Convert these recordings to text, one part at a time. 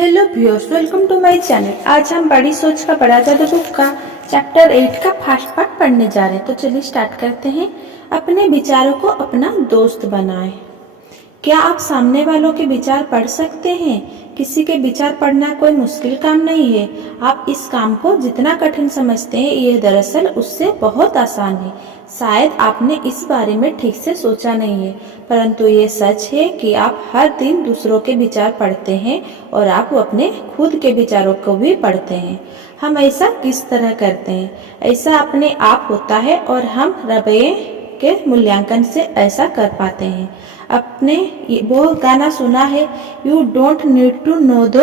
Hello viewers, welcome to my channel. आज हम बड़ी सोच का बड़ा जादू बुक का चैप्टर 8 का फर्स्ट पार्ट पढ़ने जा रहे हैं। तो चलिए स्टार्ट करते हैं। अपने विचारों को अपना दोस्त बनाएं। क्या आप सामने वालों के विचार पढ़ सकते हैं? किसी के विचार पढ़ना कोई मुश्किल काम नहीं है। आप इस काम को जितना कठिन समझते हैं, यह दरअसल उससे बहुत आसान है। शायद आपने इस बारे में ठीक से सोचा नहीं है, परंतु ये सच है कि आप हर दिन दूसरों के विचार पढ़ते हैं और आप अपने खुद के विचारों को भी पढ़ते हैं। हम ऐसा किस तरह करते हैं? ऐसा अपने आप होता है और हम रवैये के मूल्यांकन से ऐसा कर पाते हैं। अपने वो गाना सुना है, you don't need to know the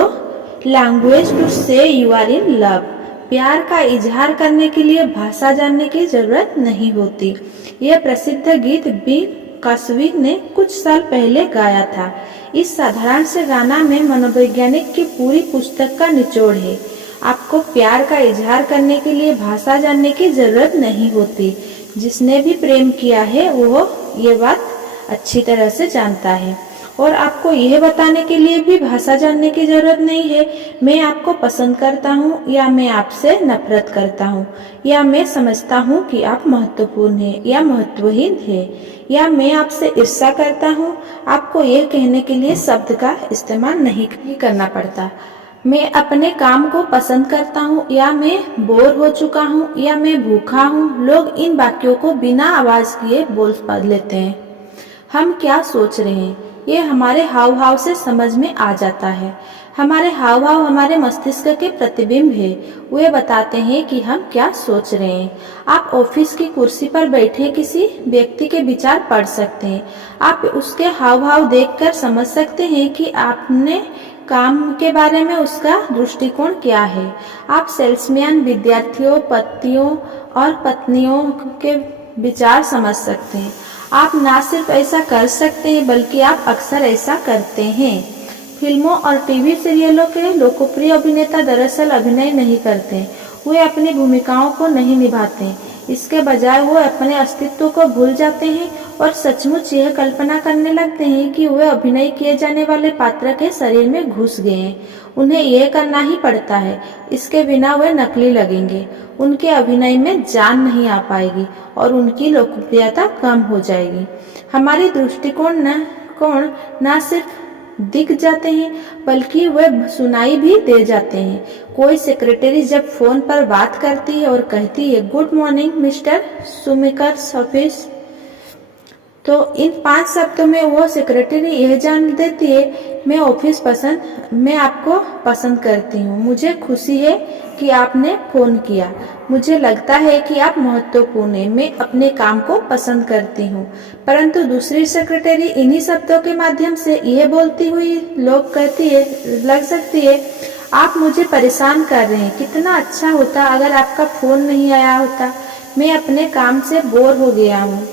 language to say you are in love. प्यार का इजहार करने के लिए भाषा जानने की जरूरत नहीं होती। यह प्रसिद्ध गीत बी कॉस्बी ने कुछ साल पहले गाया था। इस साधारण से गाना में मनोवैज्ञानिक की पूरी पुस्तक का निचोड़ है। आपको प्यार का इजहार करने के लिए भाषा जानने की जरूरत नहीं होती। जिसने भी प्रेम किया है वो ये बात अच्छी तरह से जानता है, और आपको यह बताने के लिए भी भाषा जानने की जरूरत नहीं है। मैं आपको पसंद करता हूँ, या मैं आपसे नफरत करता हूँ, या मैं समझता हूँ कि आप महत्वपूर्ण हैं या महत्वहीन हैं, या मैं आपसे ईर्ष्या करता हूँ। आपको यह कहने के लिए शब्द का इस्तेमाल नहीं करना पड़ता। मैं अपने काम को पसंद करता हूँ, या मैं बोर हो चुका हूँ, या मैं भूखा हूँ। लोग इन वाक्यों को बिना आवाज किए बोल लेते हैं। हम क्या सोच रहे हैं ये हमारे हाव भाव से समझ में आ जाता है। हमारे हाव भाव हमारे मस्तिष्क के प्रतिबिंब है। वे बताते हैं कि हम क्या सोच रहे हैं। आप ऑफिस की कुर्सी पर बैठे किसी व्यक्ति के विचार पढ़ सकते हैं। आप उसके हाव भाव देखकर समझ सकते हैं कि आपने काम के बारे में उसका दृष्टिकोण क्या है। आप सेल्समैन, विद्यार्थियों, पतियों और पत्नियों के विचार समझ सकते हैं। आप ना सिर्फ ऐसा कर सकते हैं, बल्कि आप अक्सर ऐसा करते हैं। फिल्मों और टीवी सीरियलों के लोकप्रिय अभिनेता दरअसल अभिनय नहीं करते। वे अपनी भूमिकाओं को नहीं निभाते। इसके बजाय वो अपने अस्तित्व को भूल जाते हैं और सचमुच यह कल्पना करने लगते हैं कि वे अभिनय किए जाने वाले पात्र के शरीर में घुस गए हैं। उन्हें यह करना ही पड़ता है, इसके बिना वे नकली लगेंगे। उनके अभिनय में जान नहीं आ पाएगी और उनकी लोकप्रियता कम हो जाएगी। हमारी दृष्टिकोण न सिर्फ दिख जाते हैं, बल्कि वे सुनाई भी दे जाते हैं। कोई सेक्रेटरी जब फोन पर बात करती है और कहती है, गुड मॉर्निंग मिस्टर सुमिकर्स ऑफिस, तो इन 5 शब्दों में वो सेक्रेटरी यह जान देती है, मैं आपको पसंद करती हूँ। मुझे खुशी है कि आपने फोन किया। मुझे लगता है कि आप महत्वपूर्ण हैं। मैं अपने काम को पसंद करती हूँ। परंतु दूसरी सेक्रेटरी इन्हीं शब्दों के माध्यम से यह बोलती हुई लग सकती है, आप मुझे परेशान कर रहे हैं। कितना अच्छा होता अगर आपका फोन नहीं आया होता। मैं अपने काम से बोर हो गया हूँ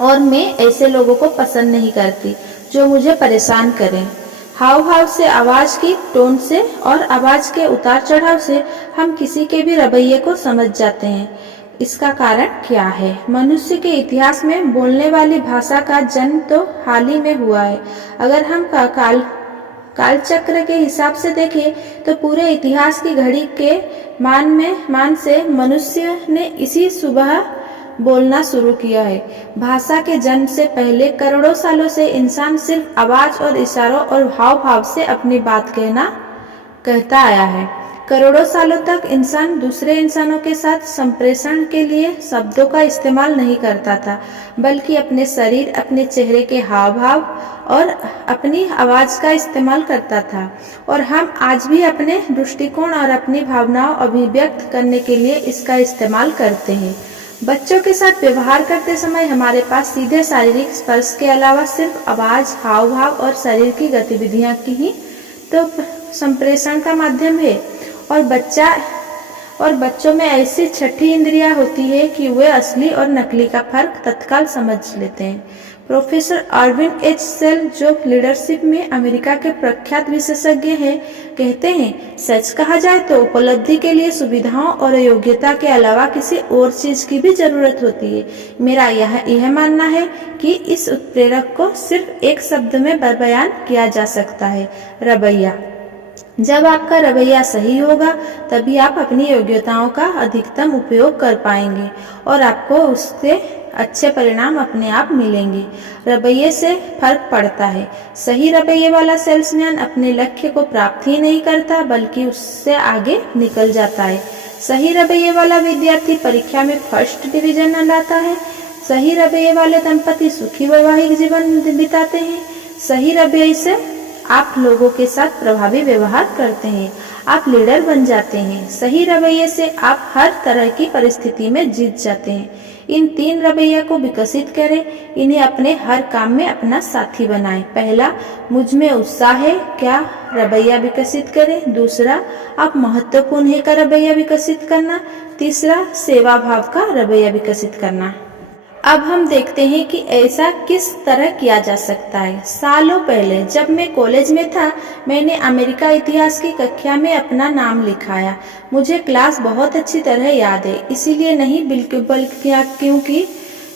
और मैं ऐसे लोगों को पसंद नहीं करती जो मुझे परेशान करें। हाव भाव से, आवाज की टोन से और आवाज के उतार चढ़ाव से हम किसी के भी रवैये को समझ जाते हैं। इसका कारण क्या है? मनुष्य के इतिहास में बोलने वाली भाषा का जन्म तो हाल ही में हुआ है। अगर हम कालचक्र के हिसाब से देखें तो पूरे इतिहास की घड़ी के मान से मनुष्य ने इसी सुबह बोलना शुरू किया है। भाषा के जन्म से पहले करोड़ों सालों से इंसान सिर्फ आवाज और इशारों और हाव भाव से अपनी बात कहता आया है। करोड़ों सालों तक इंसान दूसरे इंसानों के साथ संप्रेषण के लिए शब्दों का इस्तेमाल नहीं करता था, बल्कि अपने शरीर, अपने चेहरे के हाव भाव और अपनी आवाज का इस्तेमाल करता था। और हम आज भी अपने दृष्टिकोण और अपनी भावनाओं अभिव्यक्त करने के लिए इसका इस्तेमाल करते हैं। बच्चों के साथ व्यवहार करते समय हमारे पास सीधे शारीरिक स्पर्श के अलावा सिर्फ आवाज, हाव भाव और शरीर की गतिविधियां की ही तो संप्रेषण का माध्यम है। और बच्चों में ऐसी छठी इंद्रियां होती है कि वे असली और नकली का फर्क तत्काल समझ लेते हैं। प्रोफेसर अरविंद एच सेल, जो लीडरशिप में अमेरिका के प्रख्यात विशेषज्ञ हैं, कहते हैं, सच कहा जाए तो उपलब्धि के लिए सुविधाओं और योग्यता के अलावा किसी और चीज की भी जरूरत होती है। मेरा यह मानना है कि इस उत्प्रेरक को सिर्फ एक शब्द में बयान किया जा सकता है, रवैया। जब आपका रवैया सही होगा तभी आप अपनी योग्यताओं का अधिकतम उपयोग कर पाएंगे और आपको उससे अच्छे परिणाम अपने आप मिलेंगे। रवैये से फर्क पड़ता है। सही रवैये वाला सेल्समैन अपने लक्ष्य को प्राप्त ही नहीं करता बल्कि उससे आगे निकल जाता है। सही रवैये वाला विद्यार्थी परीक्षा में फर्स्ट डिवीजन लाता है। सही रवैये वाले दंपति सुखी वैवाहिक जीवन बिताते हैं। सही रवैये से आप लोगों के साथ प्रभावी व्यवहार करते हैं, आप लीडर बन जाते हैं। सही रवैये से आप हर तरह की परिस्थिति में जीत जाते हैं। इन 3 रवैया को विकसित करें, इन्हें अपने हर काम में अपना साथी बनाएं। पहला, मुझ में उत्साह है क्या रवैया विकसित करें। दूसरा, आप महत्वपूर्ण है का रवैया विकसित करना। तीसरा, सेवा भाव का रवैया विकसित करना। अब हम देखते हैं कि ऐसा किस तरह किया जा सकता है। सालों पहले जब मैं कॉलेज में था, मैंने अमेरिका इतिहास की कक्षा में अपना नाम लिखाया। मुझे क्लास बहुत अच्छी तरह याद है, इसीलिए नहीं बल्कि क्योंकि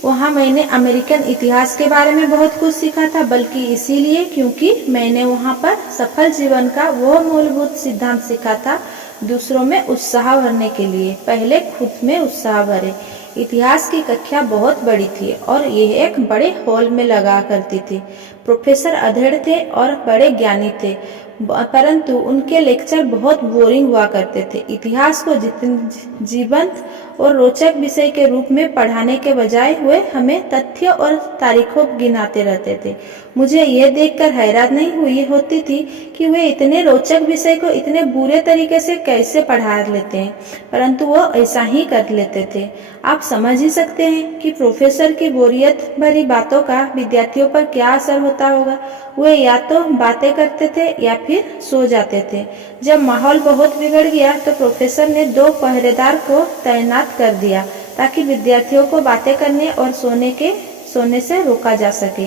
वहाँ मैंने अमेरिकन इतिहास के बारे में बहुत कुछ सीखा था, बल्कि इसीलिए क्योंकि मैंने वहाँ पर सफल जीवन का वो मूलभूत सिद्धांत सीखा था। दूसरों में उत्साह भरने के लिए पहले खुद में उत्साह भरे। इतिहास की कक्षा बहुत बड़ी थी और यह एक बड़े हॉल में लगा करती थी। प्रोफेसर अधेड़ थे और बड़े ज्ञानी थे, परंतु उनके लेक्चर बहुत बोरिंग हुआ करते थे। इतिहास को जीवंत और रोचक विषय के रूप में पढ़ाने के बजाय वे हमें तथ्य और तारीखों गिनाते रहते थे। मुझे यह देखकर हैरानी हुई होती थी कि वे इतने रोचक विषय को इतने बुरे तरीके से कैसे पढ़ा लेते हैं, परंतु वो ऐसा ही कर लेते थे। आप समझ ही सकते हैं कि प्रोफेसर की बोरियत भरी बातों का विद्यार्थियों पर क्या असर होता होगा। वे या तो बातें करते थे या फिर सो जाते थे। जब माहौल बहुत बिगड़ गया तो प्रोफेसर ने 2 पहरेदार को तैनात कर दिया ताकि विद्यार्थियों को बातें करने और सोने से रोका जा सके।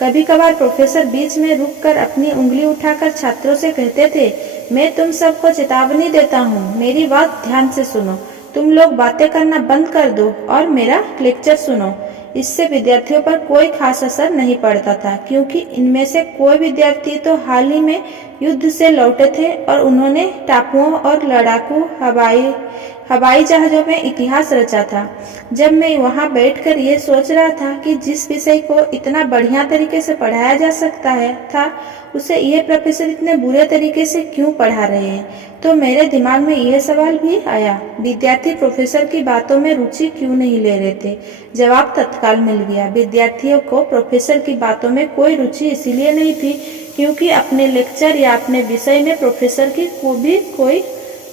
कभी कभार प्रोफेसर बीच में रुककर अपनी उंगली उठाकर छात्रों से कहते थे, मैं तुम सबको चेतावनी देता हूँ, मेरी बात ध्यान से सुनो। तुम लोग बातें करना बंद कर दो और मेरा लेक्चर सुनो। इससे विद्यार्थियों पर कोई खास असर नहीं पड़ता था, क्योंकि इनमें से कोई विद्यार्थी तो हाल ही में युद्ध से लौटे थे और उन्होंने टापुओं और लड़ाकू हवाई जहाजों में इतिहास रचा था। जब मैं वहां बैठकर ये सोच रहा था कि जिस विषय को इतना बढ़िया तरीके से पढ़ाया जा सकता था, उसे यह प्रोफेसर इतने बुरे तरीके से क्यों पढ़ा रहे हैं, तो मेरे दिमाग में यह सवाल भी आया, विद्यार्थी प्रोफेसर की बातों में रुचि क्यों नहीं ले रहे थे। जवाब तत्काल मिल गया। विद्यार्थियों को प्रोफेसर की बातों में कोई रुचि इसीलिए नहीं थी क्योंकि अपने लेक्चर या अपने विषय में प्रोफेसर की कोई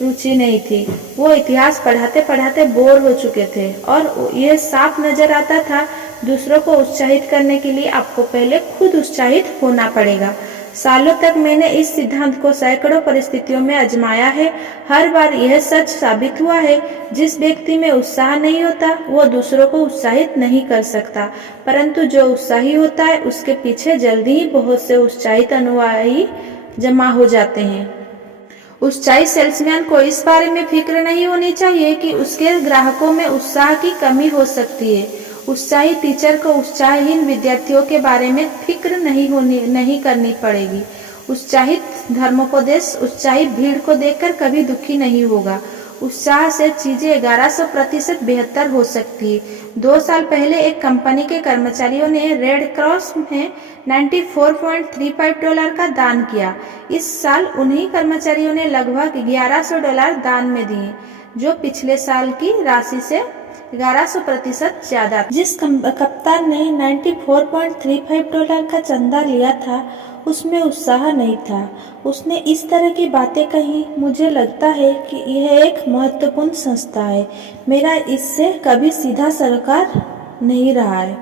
रुचि नहीं थी। वो इतिहास पढ़ाते पढ़ाते बोर हो चुके थे और यह साफ नजर आता था। दूसरों को उत्साहित करने के लिए आपको पहले खुद उत्साहित होना पड़ेगा। सालों तक मैंने इस सिद्धांत को सैकड़ों परिस्थितियों में आजमाया है। हर बार यह सच साबित हुआ है, जिस व्यक्ति में उत्साह नहीं होता वो दूसरों को उत्साहित नहीं कर सकता, परंतु जो उत्साही होता है उसके पीछे जल्दी ही बहुत से उत्साहित अनुयायी जमा हो जाते हैं। उत्साही सेल्समैन को इस बारे में फिक्र नहीं होनी चाहिए कि उसके ग्राहकों में उत्साह की कमी हो सकती है। उत्साही टीचर को उत्साहहीन विद्यार्थियों के बारे में फिक्र नहीं करनी पड़ेगी। उत्साहित धर्मोपदेश उत्साही भीड़ को देखकर कभी दुखी नहीं होगा। उत्साह से चीजें 1100% बेहतर हो सकती है। 2 साल पहले एक कंपनी के कर्मचारियों ने रेड क्रॉस में $94.35 का दान किया। इस साल उन्हीं कर्मचारियों ने लगभग $1100 दान में दिए, जो पिछले साल की राशि से 1100% ज्यादा। जिस कप्तान ने $94.35 का चंदा लिया था, उसमें उत्साह नहीं था। उसने इस तरह की बातें कही, मुझे लगता है कि यह एक महत्वपूर्ण संस्था है, मेरा इससे कभी सीधा सरोकार नहीं रहा है।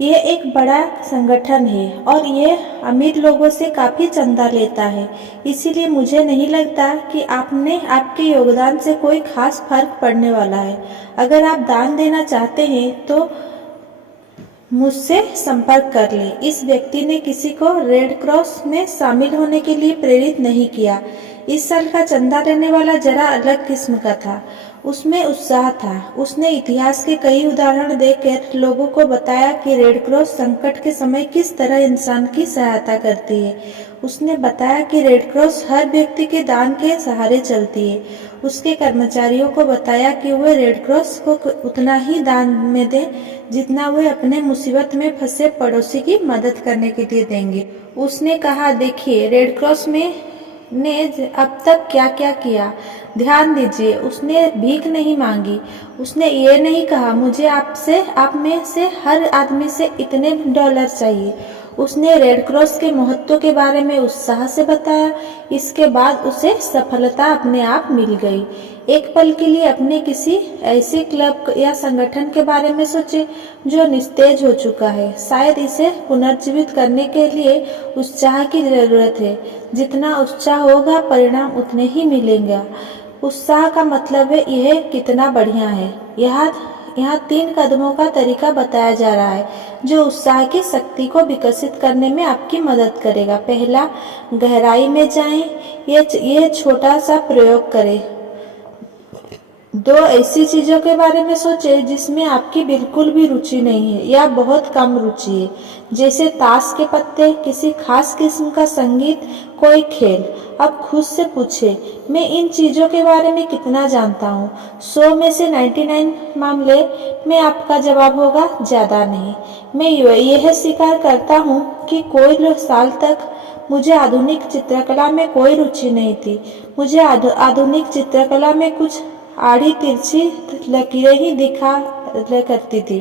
यह एक बड़ा संगठन है और यह अमीर लोगों से काफी चंदा लेता है, इसीलिए मुझे नहीं लगता कि आपके योगदान से कोई खास फर्क पड़ने वाला है। अगर आप दान देना चाहते हैं तो मुझसे संपर्क कर लें। इस व्यक्ति ने किसी को रेड क्रॉस में शामिल होने के लिए प्रेरित नहीं किया। इस साल का चंदा लेने वाला जरा अलग किस्म का था। उसमें उत्साह था। उसने इतिहास के कई उदाहरण देकर लोगों को बताया कि रेड क्रॉस संकट के समय किस तरह इंसान की सहायता करती है। उसने बताया कि रेड क्रॉस हर व्यक्ति के दान के सहारे चलती है। उसके कर्मचारियों को बताया कि वे रेड क्रॉस को उतना ही दान में दें जितना वे अपने मुसीबत में फंसे पड़ोसी की मदद करने के लिए देंगे। उसने कहा, देखिए रेड क्रॉस में ने अब तक क्या क्या किया। ध्यान दीजिए, उसने भीख नहीं मांगी। उसने ये नहीं कहा मुझे आपसे, आप में से हर आदमी से इतने डॉलर चाहिए। उसने रेड क्रॉस के महत्व के बारे में उत्साह से बताया। इसके बाद उसे सफलता अपने आप मिल गई। एक पल के लिए अपने किसी ऐसे क्लब या संगठन के बारे में सोचे जो निस्तेज हो चुका है। शायद इसे पुनर्जीवित करने के लिए उत्साह की जरूरत है। जितना उत्साह होगा परिणाम उतने ही मिलेंगे। उत्साह का मतलब है यह कितना बढ़िया है। यहाँ 3 कदमों का तरीका बताया जा रहा है जो उत्साह की शक्ति को विकसित करने में आपकी मदद करेगा। पहला, गहराई में जाएं। यह छोटा सा प्रयोग करें। 2 ऐसी चीजों के बारे में सोचें जिसमें आपकी बिल्कुल भी रुचि नहीं है या बहुत कम रुचि है, जैसे ताश के पत्ते, किसी खास किस्म का संगीत, कोई खेल। अब खुद से पूछें, मैं इन चीजों के बारे में कितना जानता हूँ? 100 में से 99 मामले में आपका जवाब होगा ज्यादा नहीं। मैं यह स्वीकार करता हूँ कि कोई साल तक मुझे आधुनिक चित्रकला में कोई रुचि नहीं थी। मुझे आधुनिक चित्रकला में कुछ आड़ी तिरछी लकीरें ही दिखा करती थी।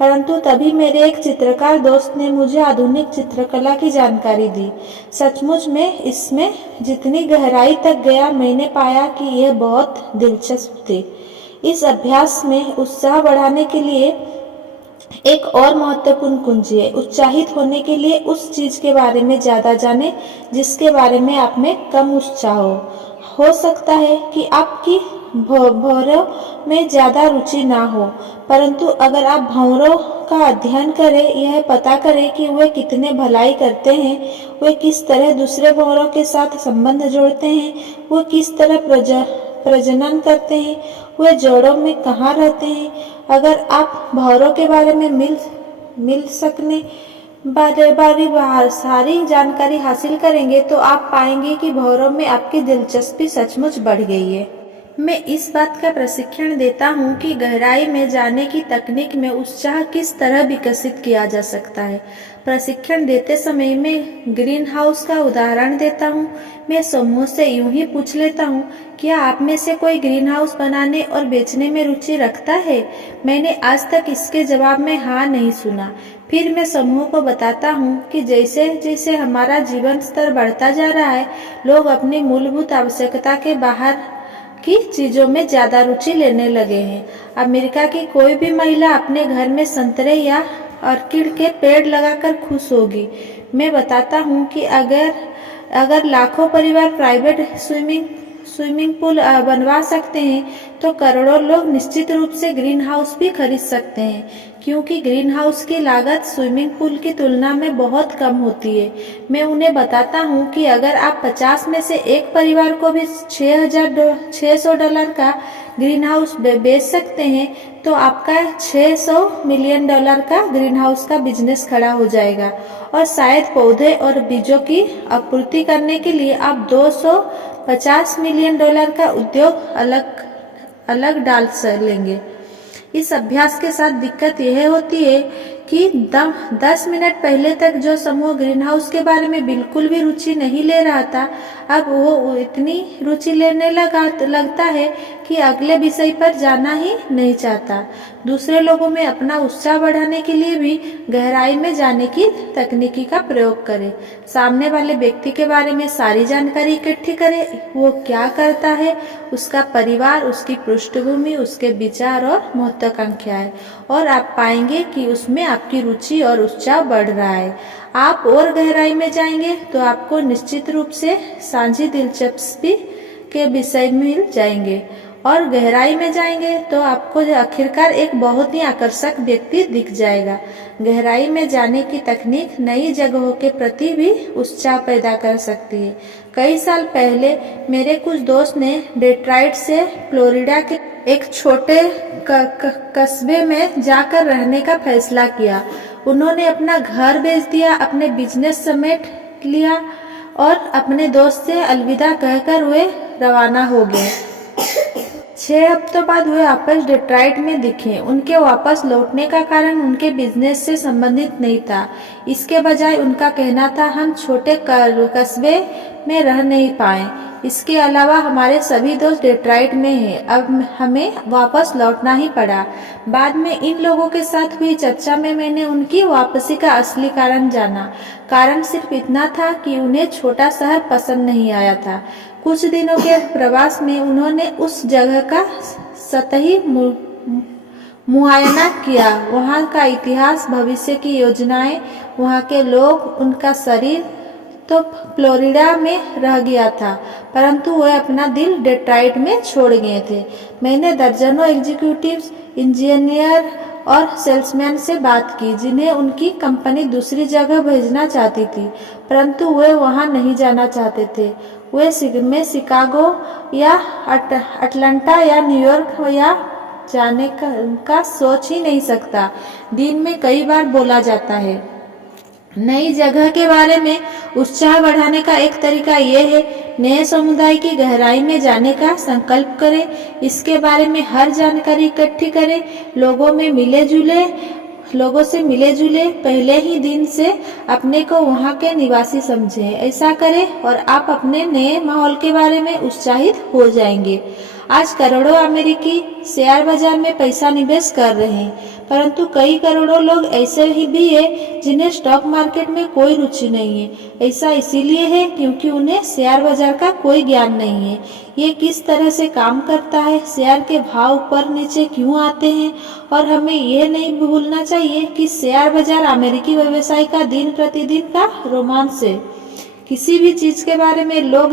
परंतु तभी मेरे एक चित्रकार दोस्त ने मुझे आधुनिक चित्रकला की जानकारी दी। सचमुच में इसमें जितनी गहराई तक गया मैंने पाया कि यह बहुत दिलचस्प थी। इस अभ्यास में उत्साह बढ़ाने के लिए एक और महत्वपूर्ण कुंजी है। उत्साहित होने के लिए उस चीज के बारे में ज्यादा जाने जिसके बारे में आप में कम उत्साह हो सकता है कि आपकी भंवरों में ज्यादा रुचि ना हो, परंतु अगर आप भंवरों का अध्ययन करें, यह पता करें कि वे कितने भलाई करते हैं, वे किस तरह दूसरे भंवरों के साथ संबंध जोड़ते हैं, वे किस तरह प्रजनन करते हैं, वे जोड़ों में कहाँ रहते हैं। अगर आप भंवरों के बारे में मिल सकने बारी सारी जानकारी हासिल करेंगे तो आप पाएंगे कि भंवरों में आपकी दिलचस्पी सचमुच बढ़ गई है। मैं इस बात का प्रशिक्षण देता हूँ कि गहराई में जाने की तकनीक में उत्साह किस तरह विकसित किया जा सकता है। प्रशिक्षण देते समय मैं ग्रीन हाउस का उदाहरण देता हूँ। मैं समूह से यूं ही पूछ लेता हूँ, क्या आप में से कोई ग्रीन हाउस बनाने और बेचने में रुचि रखता है? मैंने आज तक इसके जवाब में हाँ नहीं सुना। फिर मैं समूह को बताता हूँ कि जैसे जैसे हमारा जीवन स्तर बढ़ता जा रहा है, लोग अपनी मूलभूत आवश्यकता के बाहर की चीजों में ज्यादा रुचि लेने लगे हैं। अमेरिका की कोई भी महिला अपने घर में संतरे या ऑर्किड के पेड़ लगाकर खुश होगी। मैं बताता हूँ कि अगर लाखों परिवार प्राइवेट स्विमिंग पूल बनवा सकते हैं तो करोड़ों लोग निश्चित रूप से ग्रीन हाउस भी खरीद सकते हैं, क्योंकि ग्रीन हाउस की लागत स्विमिंग पूल की तुलना में बहुत कम होती है। मैं उन्हें बताता हूँ कि अगर आप 50 में से एक परिवार को भी $600 का ग्रीन हाउस बेच सकते हैं तो आपका $600 मिलियन का ग्रीन हाउस का बिजनेस खड़ा हो जाएगा। और शायद पौधे और बीजों की आपूर्ति करने के लिए आप $250 मिलियन का उद्योग अलग डाल लेंगे। इस अभ्यास के साथ दिक्कत यह होती है कि 10 मिनट पहले तक जो समूह ग्रीन हाउस के बारे में बिल्कुल भी रुचि नहीं ले रहा था, अब वो इतनी रुचि लेने लगता है कि अगले विषय पर जाना ही नहीं चाहता। दूसरे लोगों में अपना उत्साह बढ़ाने के लिए भी गहराई में जाने की तकनीकी का प्रयोग करें। सामने वाले व्यक्ति के बारे में सारी जानकारी इकट्ठी करें। वो क्या करता है, उसका परिवार, उसकी पृष्ठभूमि, उसके विचार और महत्वाकांक्षाएं, और आप पाएंगे कि उसमें आपकी रुचि और उत्साह बढ़ रहा है। आप और गहराई में जाएंगे तो आपको निश्चित रूप से साझी दिलचस्पी के विषय मिल जाएंगे और गहराई में जाएंगे तो आपको आखिरकार एक बहुत ही आकर्षक व्यक्ति दिख जाएगा। गहराई में जाने की तकनीक नई जगहों के प्रति भी उत्साह पैदा कर सकती है। कई साल पहले मेरे कुछ दोस्त ने डेट्रॉइट से फ्लोरिडा के एक छोटे कस्बे में जाकर रहने का फैसला किया। उन्होंने अपना घर बेच दिया, अपने बिजनेस समेट लिया और अपने दोस्त से अलविदा कहकर वे रवाना हो गए। 6 हफ्तों बाद वे वापस डेट्रॉइट में दिखे। उनके वापस लौटने का कारण उनके बिजनेस से संबंधित नहीं था। इसके बजाय उनका कहना था, हम छोटे कस्बे में रह नहीं पाए। इसके अलावा हमारे सभी दोस्त डेट्रॉइट में हैं। अब हमें वापस लौटना ही पड़ा। बाद में इन लोगों के साथ हुई चर्चा में मैंने उनकी वापसी का असली कारण जाना। कारण सिर्फ इतना था कि उन्हें छोटा शहर पसंद नहीं आया था। कुछ दिनों के प्रवास में उन्होंने उस जगह का सतही मुआयना किया। वहाँ का इतिहास, भविष्य की योजनाएं, वहाँ के लोग, उनका शरीर तो फ्लोरिडा में रह गया था, परंतु वह अपना दिल डेट्रॉइट में छोड़ गए थे। मैंने दर्जनों एग्जीक्यूटिव्स, इंजीनियर और सेल्समैन से बात की जिन्हें उनकी कंपनी दूसरी जगह भेजना चाहती थी, परंतु वे वहां नहीं जाना चाहते थे। वे शिकागो या अटलांटा या न्यूयॉर्क या जाने का सोच ही नहीं सकता। दिन में कई बार बोला जाता है। नई जगह के बारे में उत्साह बढ़ाने का एक तरीका यह है, नए समुदाय की गहराई में जाने का संकल्प करें। इसके बारे में हर जानकारी इकट्ठी करें। लोगों से मिले जुले, पहले ही दिन से अपने को वहां के निवासी समझें। ऐसा करें और आप अपने नए माहौल के बारे में उत्साहित हो जाएंगे। आज करोड़ों अमेरिकी शेयर बाजार में पैसा निवेश कर रहे हैं, परंतु कई करोड़ों लोग ऐसे ही भी है जिन्हें स्टॉक मार्केट में कोई रुचि नहीं है। ऐसा इसीलिए है क्योंकि उन्हें शेयर बाजार का कोई ज्ञान नहीं है। ये किस तरह से काम करता है, शेयर के भाव ऊपर नीचे क्यों आते हैं। और हमें यह नहीं भूलना चाहिए कि शेयर बाजार अमेरिकी व्यवसाय का दिन प्रतिदिन का रोमांच है। किसी भी चीज के बारे में लोग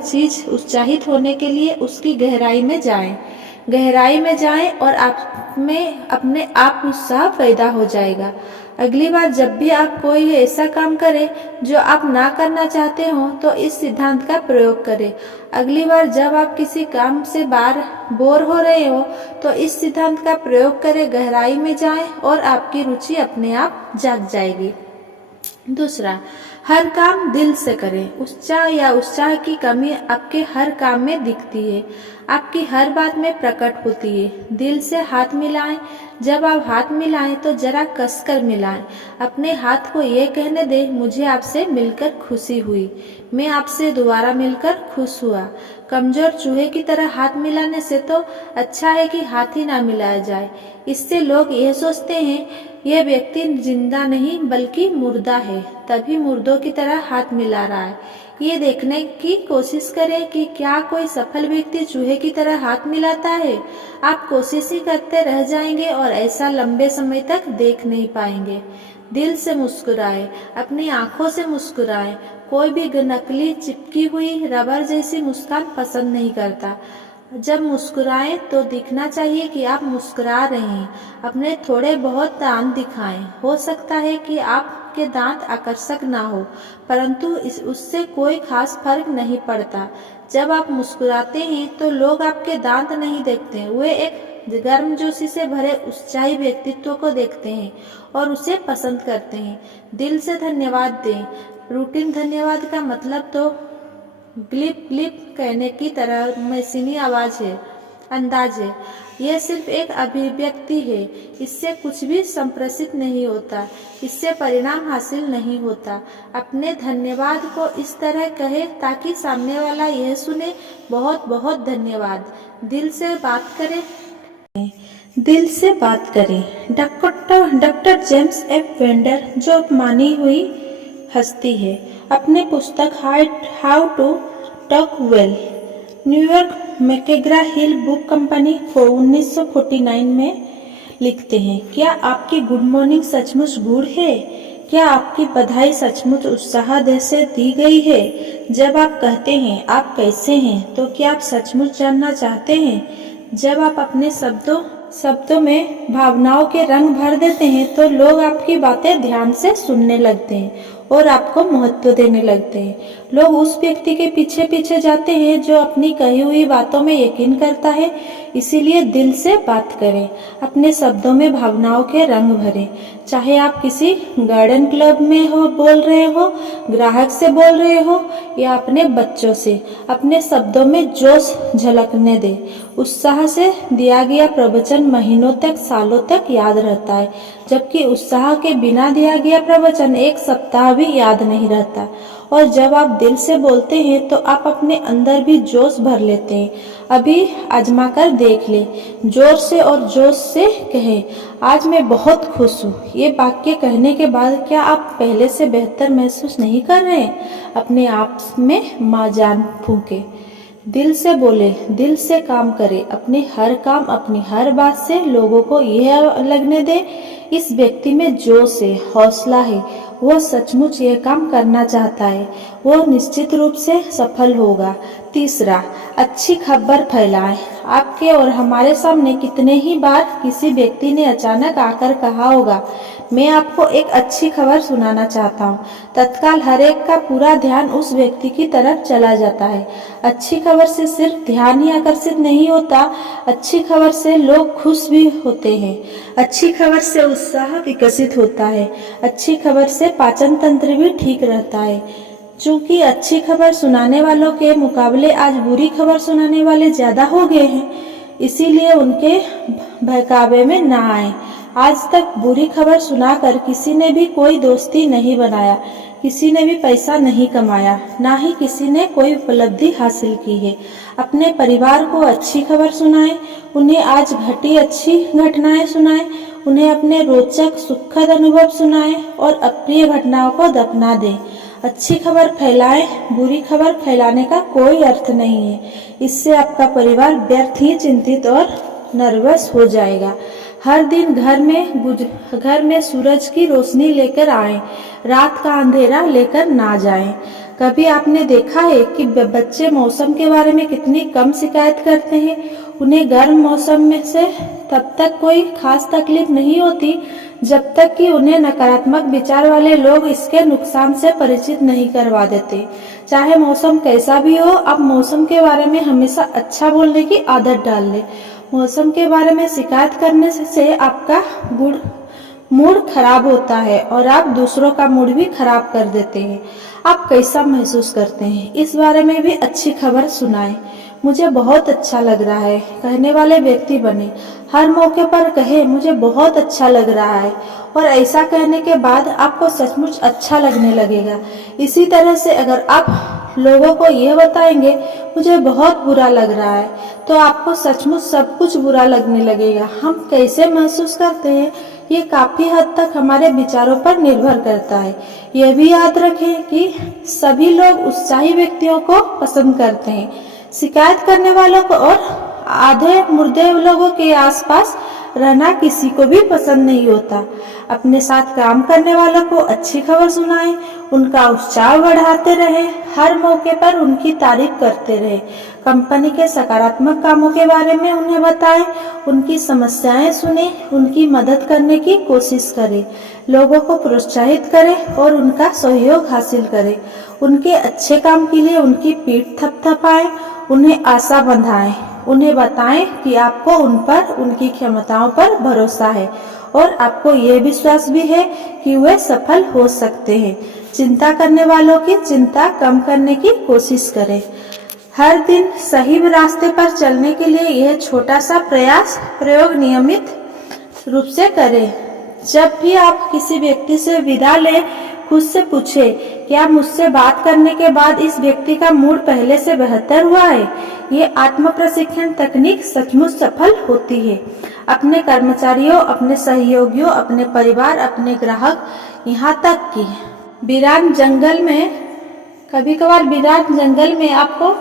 चीज उत्साहित होने के लिए उसकी गहराई में जाएं और आप में अपने आप उत्साह पैदा हो जाएगा। अगली बार जब भी आप कोई ऐसा काम करें जो आप ना करना चाहते हो तो इस सिद्धांत का प्रयोग करें। अगली बार जब आप किसी काम से बोर हो रहे हो तो इस सिद्धांत का प्रयोग करें, गहराई में जाएं और आपकी रुचि अपने आप जाग जाएगी। दूसरा, हर काम दिल से करें। उत्साह की कमी आपके हर काम में दिखती है, आपकी हर बात में प्रकट होती है। दिल से हाथ मिलाएं। जब आप हाथ मिलाएं तो जरा कसकर मिलाएं। अपने हाथ को ये कहने दें, मुझे आपसे मिलकर खुशी हुई, मैं आपसे दोबारा मिलकर खुश हुआ। कमजोर चूहे की तरह हाथ मिलाने से तो अच्छा है कि हाथ ही ना मिलाया जाए। इससे लोग यह सोचते हैं यह व्यक्ति जिंदा नहीं बल्कि मुर्दा है, तभी मुर्दों की तरह हाथ मिला रहा है। ये देखने की कोशिश करें कि क्या कोई सफल व्यक्ति चूहे की तरह हाथ मिलाता है। आप कोशिश ही करते रह जाएंगे और ऐसा लंबे समय तक देख नहीं पाएंगे। दिल से मुस्कुराएं, अपनी आंखों से मुस्कुराएं। कोई भी नकली चिपकी हुई रबर जैसी मुस्कान पसंद नहीं करता। जब मुस्कुराएं तो दिखना चाहिए कि आप मुस्कुरा रहे हैं। अपने थोड़े बहुत दांत दिखाएं। हो सकता है कि आपके दांत आकर्षक ना हो, परंतु उससे कोई खास फर्क नहीं पड़ता। जब आप मुस्कुराते हैं तो लोग आपके दांत नहीं देखते, वे एक गर्मजोशी से भरे उत्साही व्यक्तित्व को देखते हैं और उसे पसंद करते हैं। दिल से धन्यवाद दें। रूटीन धन्यवाद का मतलब तो ग्लिप ग्लिप कहने की तरह मशीनी अंदाज है। यह सिर्फ एक अभिव्यक्ति है, इससे कुछ भी संप्रेषित नहीं होता, इससे परिणाम हासिल नहीं होता। अपने धन्यवाद को इस तरह कहे ताकि सामने वाला यह सुने, बहुत बहुत धन्यवाद। दिल से बात करें। डॉक्टर जेम्स एफ वेंडर, जो मानी हुई हस्ती है, अपने पुस्तक how to talk well New York McGraw Hill book company को 1949 में लिखते हैं, क्या आपकी गुड मॉर्निंग सचमुच गुड है? क्या आपकी बधाई सचमुच उत्साह से दी गई है? जब आप कहते हैं आप कैसे हैं, तो क्या आप सचमुच जानना चाहते हैं? जब आप अपने शब्दों में भावनाओं के रंग भर देते हैं तो लोग आपकी बातें ध्यान से सुनने लगते हैं और आपको महत्व देने लगते हैं। लोग उस व्यक्ति के पीछे पीछे जाते हैं जो अपनी कही हुई बातों में यकीन करता है। इसीलिए दिल से बात करें, अपने शब्दों में भावनाओं के रंग भरें। चाहे आप किसी गार्डन क्लब में बोल रहे हो, ग्राहक से बोल रहे हो या अपने बच्चों से, अपने शब्दों में जोश झलकने दे। उत्साह से दिया गया प्रवचन महीनों तक, सालों तक याद रहता है, जबकि उत्साह के बिना दिया गया प्रवचन एक सप्ताह भी याद नहीं रहता। और जब आप दिल से बोलते हैं तो आप अपने अंदर भी जोश भर लेते हैं। अभी आजमा कर देख ले, जोर से और जोश से कहें, आज मैं बहुत खुश हूँ। ये वाक्य कहने के बाद क्या आप पहले से बेहतर महसूस नहीं कर रहे हैं? अपने आप में माँ जान फूंके, दिल से बोले, दिल से काम करे। अपने हर काम, अपनी हर बात से लोगों को यह लगने दे, इस व्यक्ति में जोश है, हौसला है, वो सचमुच ये काम करना चाहता है, वो निश्चित रूप से सफल होगा। तीसरा, अच्छी खबर फैलाएं। आपके और हमारे सामने कितने ही बार किसी व्यक्ति ने अचानक आकर कहा होगा, मैं आपको एक अच्छी खबर सुनाना चाहता हूँ। तत्काल हर एक का पूरा ध्यान उस व्यक्ति की तरफ चला जाता है। अच्छी खबर से सिर्फ ध्यान ही आकर्षित नहीं होता, अच्छी खबर से लोग खुश भी होते हैं। अच्छी खबर से उत्साह विकसित होता है। अच्छी खबर से पाचन तंत्र भी ठीक रहता है। चूंकि अच्छी खबर सुनाने वालों के मुकाबले आज बुरी खबर सुनाने वाले ज्यादा हो गए हैं, इसीलिए उनके बहकावे में ना आए। आज तक बुरी खबर सुनाकर किसी ने भी कोई दोस्ती नहीं बनाया, किसी ने भी पैसा नहीं कमाया, ना ही किसी ने कोई उपलब्धि हासिल की है। अपने परिवार को अच्छी खबर सुनाएं, उन्हें आज घटी अच्छी घटनाएं सुनाएं, उन्हें अपने रोचक सुखद अनुभव सुनाएं और अप्रिय घटनाओं को दफना दें। अच्छी खबर फैलाएं, बुरी खबर फैलाने का कोई अर्थ नहीं है। इससे आपका परिवार व्यर्थ ही चिंतित और नर्वस हो जाएगा। हर दिन घर में सूरज की रोशनी लेकर आएं, रात का अंधेरा लेकर ना जाएं। कभी आपने देखा है कि बच्चे मौसम के बारे में कितनी कम शिकायत करते हैं? उन्हें गर्म मौसम में से तब तक कोई खास तकलीफ नहीं होती जब तक कि उन्हें नकारात्मक विचार वाले लोग इसके नुकसान से परिचित नहीं करवा देते। चाहे मौसम कैसा भी हो, आप मौसम के बारे में हमेशा अच्छा बोलने की आदत डाल लें। मौसम के बारे में शिकायत करने से आपका मूड खराब होता है और आप दूसरों का मूड भी खराब कर देते हैं। आप कैसा महसूस करते हैं, इस बारे में भी अच्छी खबर सुनाएं। मुझे बहुत अच्छा लग रहा है कहने वाले व्यक्ति बने। हर मौके पर कहे, मुझे बहुत अच्छा लग रहा है, और ऐसा कहने के बाद आपको सचमुच अच्छा लगने लगेगा। इसी तरह से अगर आप लोगों को यह बताएंगे, मुझे बहुत बुरा लग रहा है, तो आपको सचमुच सब कुछ बुरा लगने लगेगा। हम कैसे महसूस करते हैं, ये काफी हद तक हमारे विचारों पर निर्भर करता है। यह भी याद रखें कि सभी लोग उत्साही व्यक्तियों को पसंद करते हैं, शिकायत करने वालों को और आधे मुर्दे लोगों के आसपास रहना किसी को भी पसंद नहीं होता। अपने साथ काम करने वालों को अच्छी खबर सुनाएं, उनका उत्साह बढ़ाते रहें, हर मौके पर उनकी तारीफ करते रहें, कंपनी के सकारात्मक कामों के बारे में उन्हें बताएं, उनकी समस्याएं सुने, उनकी मदद करने की कोशिश करें, लोगों को प्रोत्साहित करें और उनका सहयोग हासिल करें। उनके अच्छे काम के लिए उनकी पीठ थपथपाएं, उन्हें आशा बंधाएं, उन्हें बताएं कि आपको उन पर, उनकी क्षमताओं पर भरोसा है और आपको यह विश्वास भी है कि वे सफल हो सकते हैं। चिंता करने वालों की चिंता कम करने की कोशिश करें। हर दिन सही रास्ते पर चलने के लिए यह छोटा सा प्रयोग नियमित रूप से करें। जब भी आप किसी व्यक्ति से विदा लें, खुद से पूछे, क्या मुझसे बात करने के बाद इस व्यक्ति का मूड पहले से बेहतर हुआ है? ये आत्म प्रशिक्षण तकनीक सचमुच सफल होती है। अपने कर्मचारियों, अपने सहयोगियों, अपने परिवार, अपने ग्राहक, यहाँ तक कि कभी कभार वीरान जंगल में आपको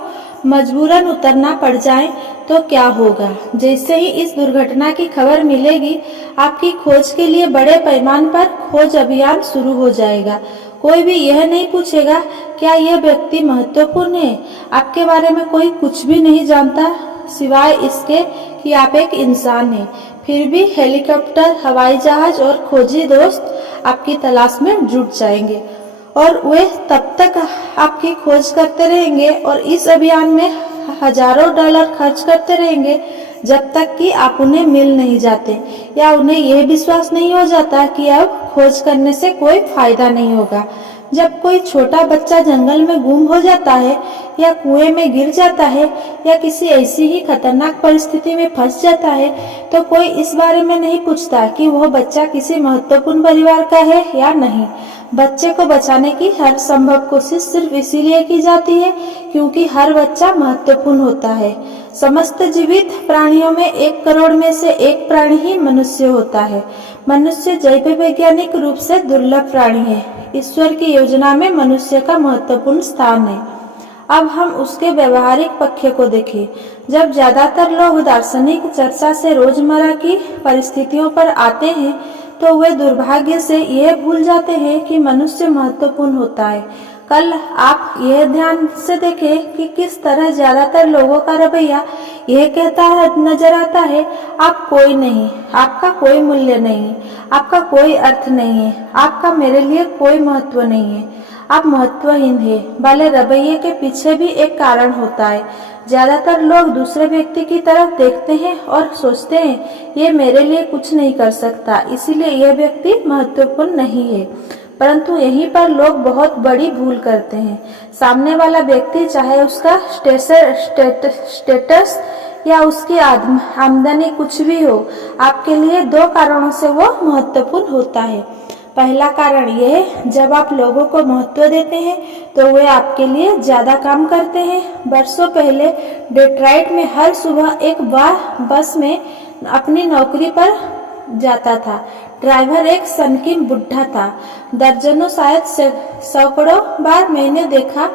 मजबूरन उतरना पड़ जाए तो क्या होगा? जैसे ही इस दुर्घटना की खबर मिलेगी, आपकी खोज के लिए बड़े पैमाने पर खोज अभियान शुरू हो जाएगा। कोई भी यह नहीं पूछेगा क्या यह व्यक्ति महत्वपूर्ण है। आपके बारे में कोई कुछ भी नहीं जानता, सिवाय इसके कि आप एक इंसान हैं। फिर भी हेलीकॉप्टर, हवाई जहाज और खोजी दोस्त आपकी तलाश में जुट जाएंगे और वे तब तक आपकी खोज करते रहेंगे और इस अभियान में हजारों डॉलर खर्च करते रहेंगे जब तक कि आप उन्हें मिल नहीं जाते या उन्हें यह विश्वास नहीं हो जाता कि अब खोज करने से कोई फायदा नहीं होगा। जब कोई छोटा बच्चा जंगल में गुम हो जाता है या कुएं में गिर जाता है या किसी ऐसी ही खतरनाक परिस्थिति में फंस जाता है तो कोई इस बारे में नहीं पूछता कि वह बच्चा किसी महत्वपूर्ण परिवार का है या नहीं। बच्चे को बचाने की हर संभव कोशिश सिर्फ इसीलिए की जाती है क्योंकि हर बच्चा महत्वपूर्ण होता है। समस्त जीवित प्राणियों में 1 करोड़ में से एक प्राणी ही मनुष्य होता है। मनुष्य जैव वैज्ञानिक रूप से दुर्लभ प्राणी है। ईश्वर की योजना में मनुष्य का महत्वपूर्ण स्थान है। अब हम उसके व्यवहारिक पक्ष को देखें। जब ज्यादातर लोग दार्शनिक चर्चा से रोजमर्रा की परिस्थितियों पर आते हैं तो वे दुर्भाग्य से यह भूल जाते हैं कि मनुष्य महत्वपूर्ण होता है। कल आप यह ध्यान से देखें कि किस तरह ज्यादातर लोगों का रवैया यह कहता है नजर आता है, आप कोई नहीं, आपका कोई मूल्य नहीं, आपका कोई अर्थ नहीं है, आपका मेरे लिए कोई महत्व नहीं है, आप महत्वहीन है वाले रवैये के पीछे भी एक कारण होता है। ज्यादातर लोग दूसरे व्यक्ति की तरफ देखते हैं और सोचते हैं ये मेरे लिए कुछ नहीं कर सकता, इसीलिए यह व्यक्ति महत्वपूर्ण नहीं है। परंतु यहीं पर लोग बहुत बड़ी भूल करते हैं। सामने वाला व्यक्ति चाहे उसका स्टेटस या उसकी आमदनी कुछ भी हो, आपके लिए 2 कारणों से वो महत्वपूर्ण होता है। पहला कारण यह, जब आप लोगों को महत्व देते हैं तो वे आपके लिए ज्यादा काम करते हैं। वर्षों पहले डेट्रॉइट में हर सुबह एक बस में अपनी नौकरी पर जाता था। ड्राइवर एक सनकी बुढ़ा था। दर्जनों शायद सैकड़ों बार मैंने देखा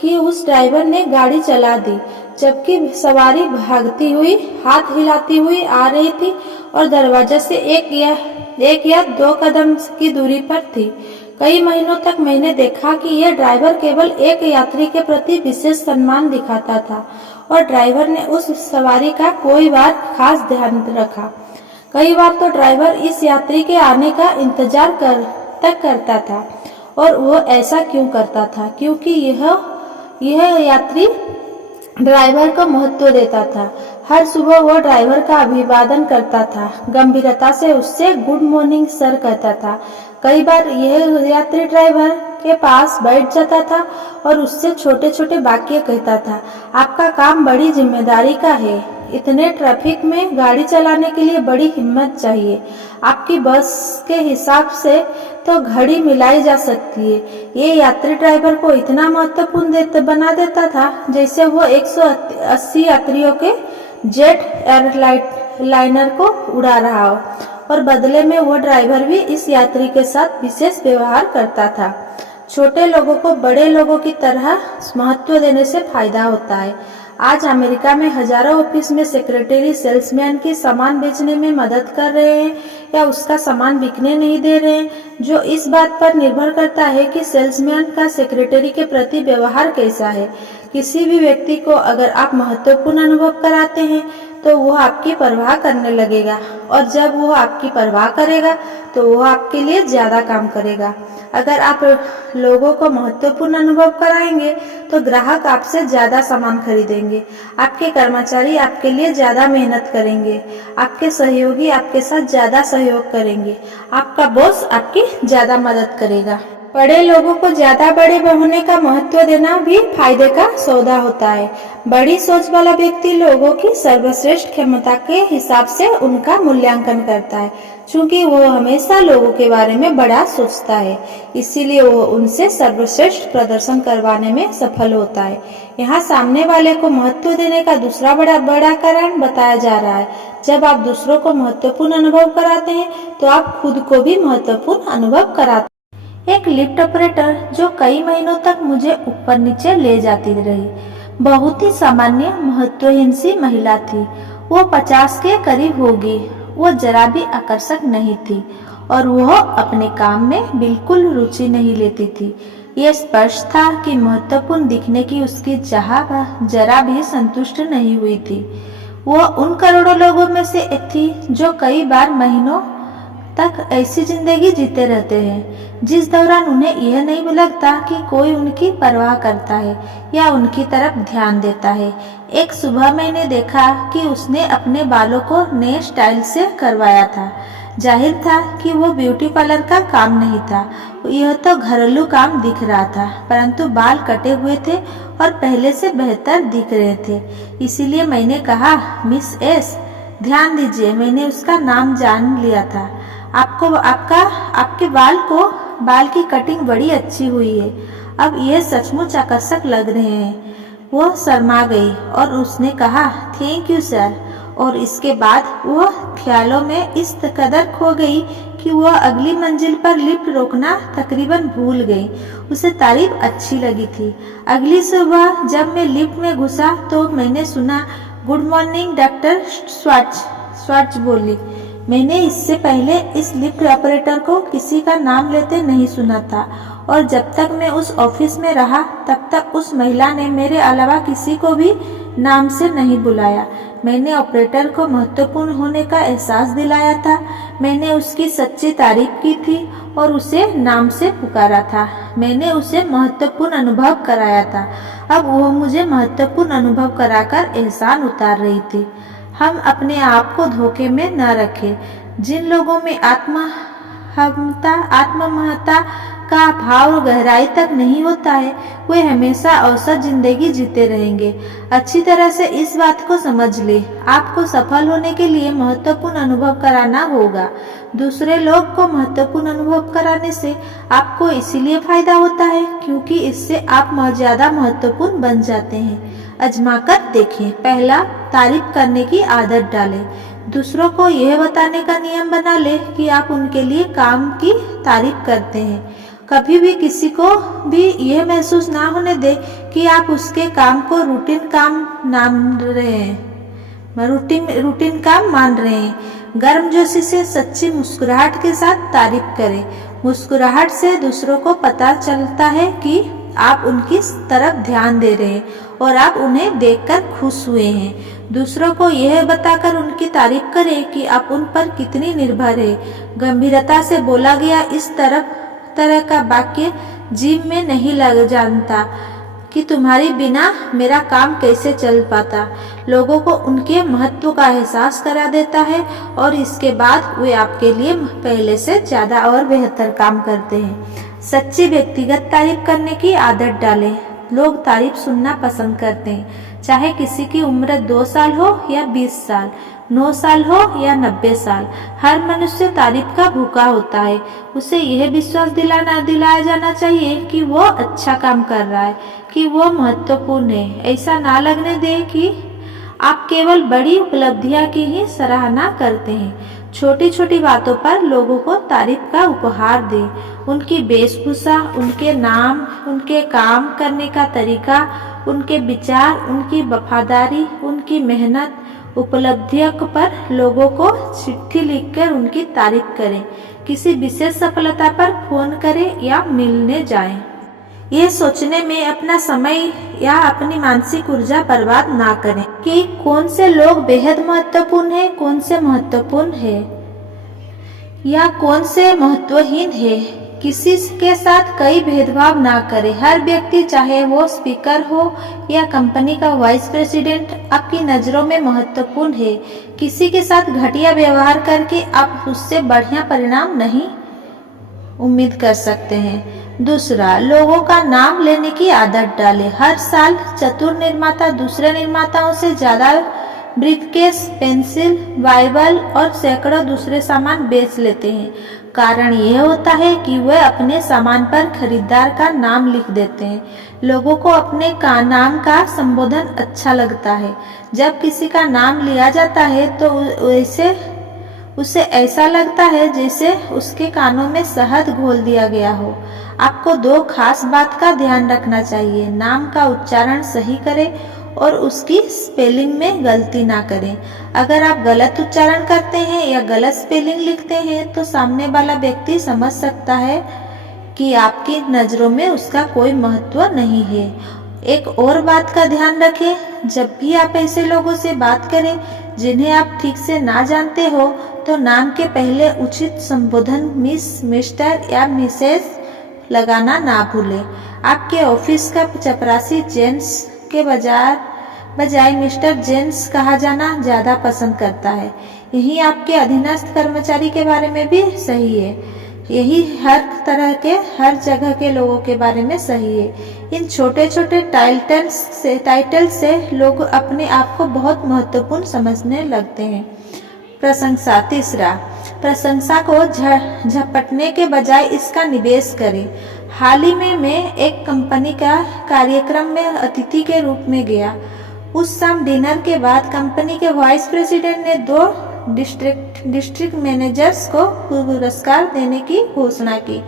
कि उस ड्राइवर ने गाड़ी चला दी जबकि सवारी भागती हुई, हाथ हिलाती हुई आ रही थी और दरवाजे से एक या 2 कदम की दूरी पर थी। कई महीनों तक मैंने देखा कि यह ड्राइवर केवल एक यात्री के प्रति विशेष सम्मान दिखाता था और ड्राइवर ने उस सवारी का कोई बार खास ध्यान रखा। कई बार तो ड्राइवर इस यात्री के आने का इंतजार करता था। और वो ऐसा क्यों करता था? क्योंकि यह यात्री ड्राइवर को महत्व देता था। हर सुबह वो ड्राइवर का अभिवादन करता था, गंभीरता से उससे गुड मॉर्निंग सर कहता था। कई बार यह यात्री ड्राइवर के पास बैठ जाता था और उससे छोटे छोटे वाक्य कहता था, आपका काम बड़ी जिम्मेदारी का है, इतने ट्रैफिक में गाड़ी चलाने के लिए बड़ी हिम्मत चाहिए, आपकी बस के हिसाब से तो घड़ी मिलाई जा सकती है। ये यात्री ड्राइवर को इतना महत्वपूर्ण बना देता था जैसे वो 180 यात्रियों के जेट एयरलाइनर को उड़ा रहा हो और बदले में वो ड्राइवर भी इस यात्री के साथ विशेष व्यवहार करता था। छोटे लोगों को बड़े लोगों की तरह महत्व देने से फायदा होता है। आज अमेरिका में हजारों ऑफिस में सेक्रेटरी सेल्समैन की सामान बेचने में मदद कर रहे हैं या उसका सामान बिकने नहीं दे रहे हैं, जो इस बात पर निर्भर करता है कि सेल्समैन का सेक्रेटरी के प्रति व्यवहार कैसा है। किसी भी व्यक्ति को अगर आप महत्वपूर्ण अनुभव कराते हैं तो वह आपकी परवाह करने लगेगा और जब वह आपकी परवाह करेगा तो वह आपके लिए ज्यादा काम करेगा। अगर आप लोगों को महत्वपूर्ण अनुभव कराएंगे तो ग्राहक आपसे ज्यादा सामान खरीदेंगे, आपके कर्मचारी आपके लिए ज्यादा मेहनत करेंगे, आपके सहयोगी आपके साथ ज्यादा सहयोग करेंगे, आपका बॉस आपकी ज्यादा मदद करेगा। बड़े लोगों को ज्यादा बड़े होने का महत्व देना भी फायदे का सौदा होता है। बड़ी सोच वाला व्यक्ति लोगों की सर्वश्रेष्ठ क्षमता के हिसाब से उनका मूल्यांकन करता है। चूंकि वो हमेशा लोगों के बारे में बड़ा सोचता है, इसीलिए वो उनसे सर्वश्रेष्ठ प्रदर्शन करवाने में सफल होता है। यहाँ सामने वाले को महत्व देने का दूसरा बड़ा कारण बताया जा रहा है। जब आप दूसरों को महत्वपूर्ण अनुभव कराते हैं तो आप खुद को भी महत्वपूर्ण अनुभव कराते हैं। एक लिफ्ट ऑपरेटर जो कई महीनों तक मुझे ऊपर नीचे ले जाती रही, बहुत ही सामान्य महत्वहीन सी महिला थी। वो 50 के करीब होगी। वो जरा भी आकर्षक नहीं थी और वह अपने काम में बिल्कुल रुचि नहीं लेती थी। ये स्पष्ट था कि महत्वपूर्ण दिखने की उसकी चाह जरा भी संतुष्ट नहीं हुई थी। वो उन करोड़ों लोगों में से एक थी जो कई बार महीनों तक ऐसी जिंदगी जीते रहते हैं जिस दौरान उन्हें यह नहीं लगता कि कोई उनकी परवाह करता है या उनकी तरफ ध्यान देता है। एक सुबह मैंने देखा कि उसने अपने बालों को नए स्टाइल से करवाया था। जाहिर था कि वो ब्यूटी पार्लर का काम नहीं था, यह तो घरेलू काम दिख रहा था, परंतु बाल कटे हुए थे और पहले से बेहतर दिख रहे थे। इसीलिए मैंने कहा, मिस एस, ध्यान दीजिए, मैंने उसका नाम जान लिया था। आपके बाल की कटिंग बड़ी अच्छी हुई है। अब यह सचमुच आकर्षक लग रहे हैं। वो शर्मा गई और उसने कहा, थैंक यू सर। और इसके बाद वह ख्यालों में इस कदर खो गई कि वह अगली मंजिल पर लिफ्ट रोकना तकरीबन भूल गई। उसे तारीफ अच्छी लगी थी। अगली सुबह जब मैं लिफ्ट में घुसा तो मैंने सुना, गुड मॉर्निंग डॉक्टर स्वार्ट्ज बोली। मैंने इससे पहले इस लिफ्ट ऑपरेटर को किसी का नाम लेते नहीं सुना था और जब तक मैं उस ऑफिस में रहा तब तक उस महिला ने मेरे अलावा किसी को भी नाम से नहीं बुलाया। मैंने ऑपरेटर को महत्वपूर्ण होने का एहसास दिलाया था। मैंने उसकी सच्ची तारीफ की थी और उसे नाम से पुकारा था। मैंने उसे महत्वपूर्ण अनुभव कराया था। अब वह मुझे महत्वपूर्ण अनुभव कराकर एहसान उतार रही थी। हम अपने आप को धोखे में न रखें। जिन लोगों में आत्ममहत्ता का भाव गहराई तक नहीं होता है, वे हमेशा औसत जिंदगी जीते रहेंगे। अच्छी तरह से इस बात को समझ ले, आपको सफल होने के लिए महत्वपूर्ण अनुभव कराना होगा। दूसरे लोग को महत्वपूर्ण अनुभव कराने से आपको इसीलिए फायदा होता है क्योंकि इससे आप ज्यादा महत्वपूर्ण बन जाते हैं। आजमाकर देखें। पहला, तारीफ करने की आदत डालें। दूसरों को यह बताने का नियम बना ले कि आप उनके लिए काम की तारीफ करते हैं। कभी भी किसी को भी यह महसूस ना होने दे कि आप उसके काम को रूटीन काम मान रहे हैं। गर्मजोशी से सच्ची मुस्कुराहट के साथ तारीफ करें। मुस्कुराहट से दूसरों को पता चलता है कि आप उनकी तरफ ध्यान दे रहे हैं और आप उन्हें देखकर खुश हुए हैं। दूसरों को यह बताकर उनकी तारीफ करें कि आप उन पर कितनी निर्भर है। गंभीरता से बोला गया इस तरह का वाक्य जिम में नहीं लग जानता कि तुम्हारी बिना मेरा काम कैसे चल पाता, लोगों को उनके महत्व का एहसास करा देता है और इसके बाद वे आपके लिए पहले से ज्यादा और बेहतर काम करते हैं। सच्ची व्यक्तिगत तारीफ करने की आदत डालें। लोग तारीफ सुनना पसंद करते हैं, चाहे किसी की उम्र 2 साल हो या 20 साल, 9 साल हो या 90 साल। हर मनुष्य तारीफ का भूखा होता है। उसे यह विश्वास दिलाया जाना चाहिए कि वो अच्छा काम कर रहा है, कि वो महत्वपूर्ण है। ऐसा ना लगने दे कि आप केवल बड़ी उपलब्धियां की ही सराहना करते हैं। छोटी छोटी बातों पर लोगों को तारीफ का उपहार दें। उनकी वेशभूषा, उनके नाम, उनके काम करने का तरीका, उनके विचार, उनकी वफादारी, उनकी मेहनत, उपलब्धियों पर लोगों को चिट्ठी लिखकर उनकी तारीफ करें। किसी विशेष सफलता पर फोन करें या मिलने जाएं। ये सोचने में अपना समय या अपनी मानसिक ऊर्जा बर्बाद ना करें कि कौन से लोग बेहद महत्वपूर्ण है, कौन से महत्वपूर्ण है या कौन से महत्वहीन है। किसी के साथ कई भेदभाव ना करें। हर व्यक्ति, चाहे वो स्पीकर हो या कंपनी का वाइस प्रेसिडेंट, आपकी नजरों में महत्वपूर्ण है। किसी के साथ घटिया व्यवहार करके आप उससे बढ़िया परिणाम नहीं उम्मीद कर सकते हैं। दूसरा, लोगों का नाम लेने की आदत डालें। हर साल चतुर निर्माता दूसरे निर्माताओं से ज्यादा ब्रीफकेस, पेंसिल, बाइबल और सैकड़ों दूसरे सामान बेच लेते हैं। कारण यह होता है कि वे अपने सामान पर खरीदार का नाम लिख देते हैं। लोगों को अपने नाम का संबोधन अच्छा लगता है। जब किसी का नाम लिया जाता है तो उसे ऐसा लगता है जैसे उसके कानों में शहद घोल दिया गया हो। आपको 2 खास बात का ध्यान रखना चाहिए। नाम का उच्चारण सही करें और उसकी स्पेलिंग में गलती ना करें। अगर आप गलत उच्चारण करते हैं या गलत स्पेलिंग लिखते हैं तो सामने वाला व्यक्ति समझ सकता है कि आपकी नजरों में उसका कोई महत्व नहीं है। एक और बात का ध्यान रखें, जब भी आप ऐसे लोगों से बात करें जिन्हें आप ठीक से ना जानते हो तो नाम के पहले उचित संबोधन मिस, मिस्टर या मिसेस लगाना ना भूलें। आपके ऑफिस का चपरासी जेंट्स के बजाय मिस्टर जेंट्स कहा जाना ज़्यादा पसंद करता है। यही आपके अधीनस्थ कर्मचारी के बारे में भी सही है। यही हर तरह के हर जगह के लोगों के बारे में सही है। इन छोटे छोटे टाइटल से लोग अपने आप को बहुत महत्वपूर्ण समझने लगते हैं। प्रशंसा। तीसरा, प्रशंसा को झपटने के बजाय इसका निवेश करें। हाल ही में मैं एक कंपनी का कार्यक्रम में अतिथि के रूप में गया। उस शाम डिनर के बाद कंपनी के वाइस प्रेसिडेंट ने 2 डिस्ट्रिक्ट मैनेजर्स को पुरस्कार देने की घोषणा की।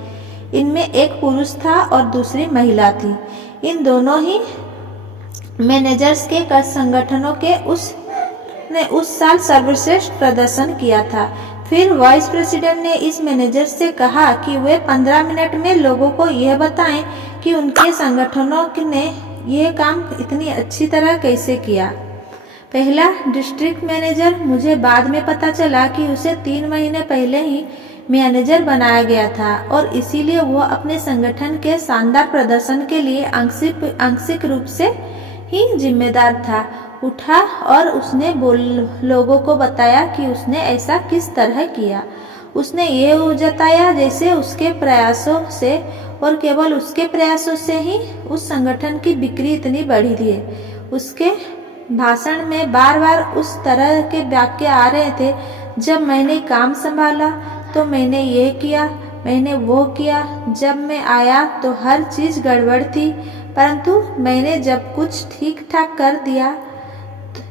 इनमें एक पुरुष था और दूसरी महिला थी। इन दोनों ही मैनेजर्स के संगठनों के उस साल सर्वश्रेष्ठ प्रदर्शन किया था। फिर वाइस प्रेसिडेंट ने इस मैनेजर से कहा कि वे 15 मिनट में लोगों को यह बताएं कि उनके संगठनों ने यह काम इतनी अच्छी तरह कैसे किया। पहला डिस्ट्रिक्ट मैनेजर, मुझे बाद में पता चला कि उसे 3 महीने पहले ही मैनेजर बनाया गया था और इसीलिए वो अपने संगठन के शानदार प्रदर्शन के लिए आंशिक रूप से ही जिम्मेदार था। उठा और उसने लोगों को बताया कि उसने ऐसा किस तरह किया। उसने ये जताया जैसे उसके प्रयासों से और केवल उसके प्रयासों से ही उस संगठन की बिक्री इतनी बढ़ी थी। उसके भाषण में बार बार उस तरह के वाक्य आ रहे थे, जब मैंने काम संभाला तो मैंने ये किया, मैंने वो किया, जब मैं आया तो हर चीज़ गड़बड़ थी, परंतु मैंने जब कुछ ठीक ठाक कर दिया।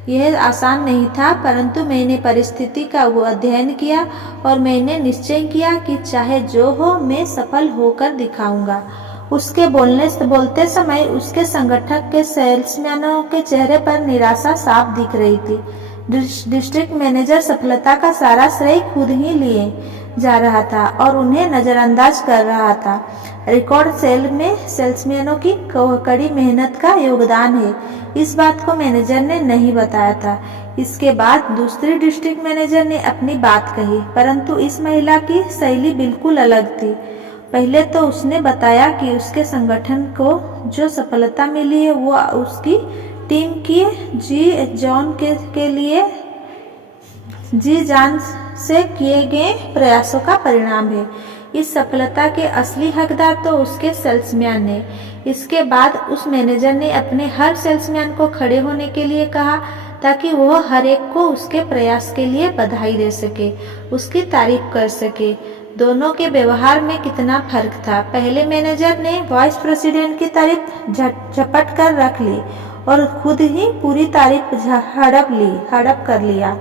यह आसान नहीं था, परंतु मैंने परिस्थिति का वो अध्ययन किया और मैंने निश्चय किया कि चाहे जो हो मैं सफल होकर दिखाऊंगा। उसके बोलते समय उसके संगठन के सेल्समैनों के चेहरे पर निराशा साफ दिख रही थी। डिस्ट्रिक्ट मैनेजर सफलता का सारा श्रेय खुद ही लिए जा रहा था और उन्हें नजरअंदाज कर रहा था। रिकॉर्ड सेल में सेल्समैनों की कड़ी मेहनत का योगदान है। इस बात को मैनेजर ने नहीं बताया था। इसके बाद दूसरी डिस्ट्रिक्ट मैनेजर ने अपनी बात कही, परंतु इस महिला की शैली बिल्कुल अलग थी। पहले तो उसने बताया कि उसके संगठन को जो सफलता मिली है वो उसकी टीम की जी जान से किए गए प्रयासों का परिणाम है। इस सफलता के असली हकदार तो उसके सेल्समैन ने। इसके बाद उस मैनेजर ने अपने हर सेल्समैन को खड़े होने के लिए कहा ताकि वह हर एक को उसके प्रयास के लिए बधाई दे सके, उसकी तारीफ कर सके। दोनों के व्यवहार में कितना फर्क था। पहले मैनेजर ने वाइस प्रेसिडेंट की तारीफ झपट कर रख ली और खुद ही पूरी तारीफ हड़प कर लिया।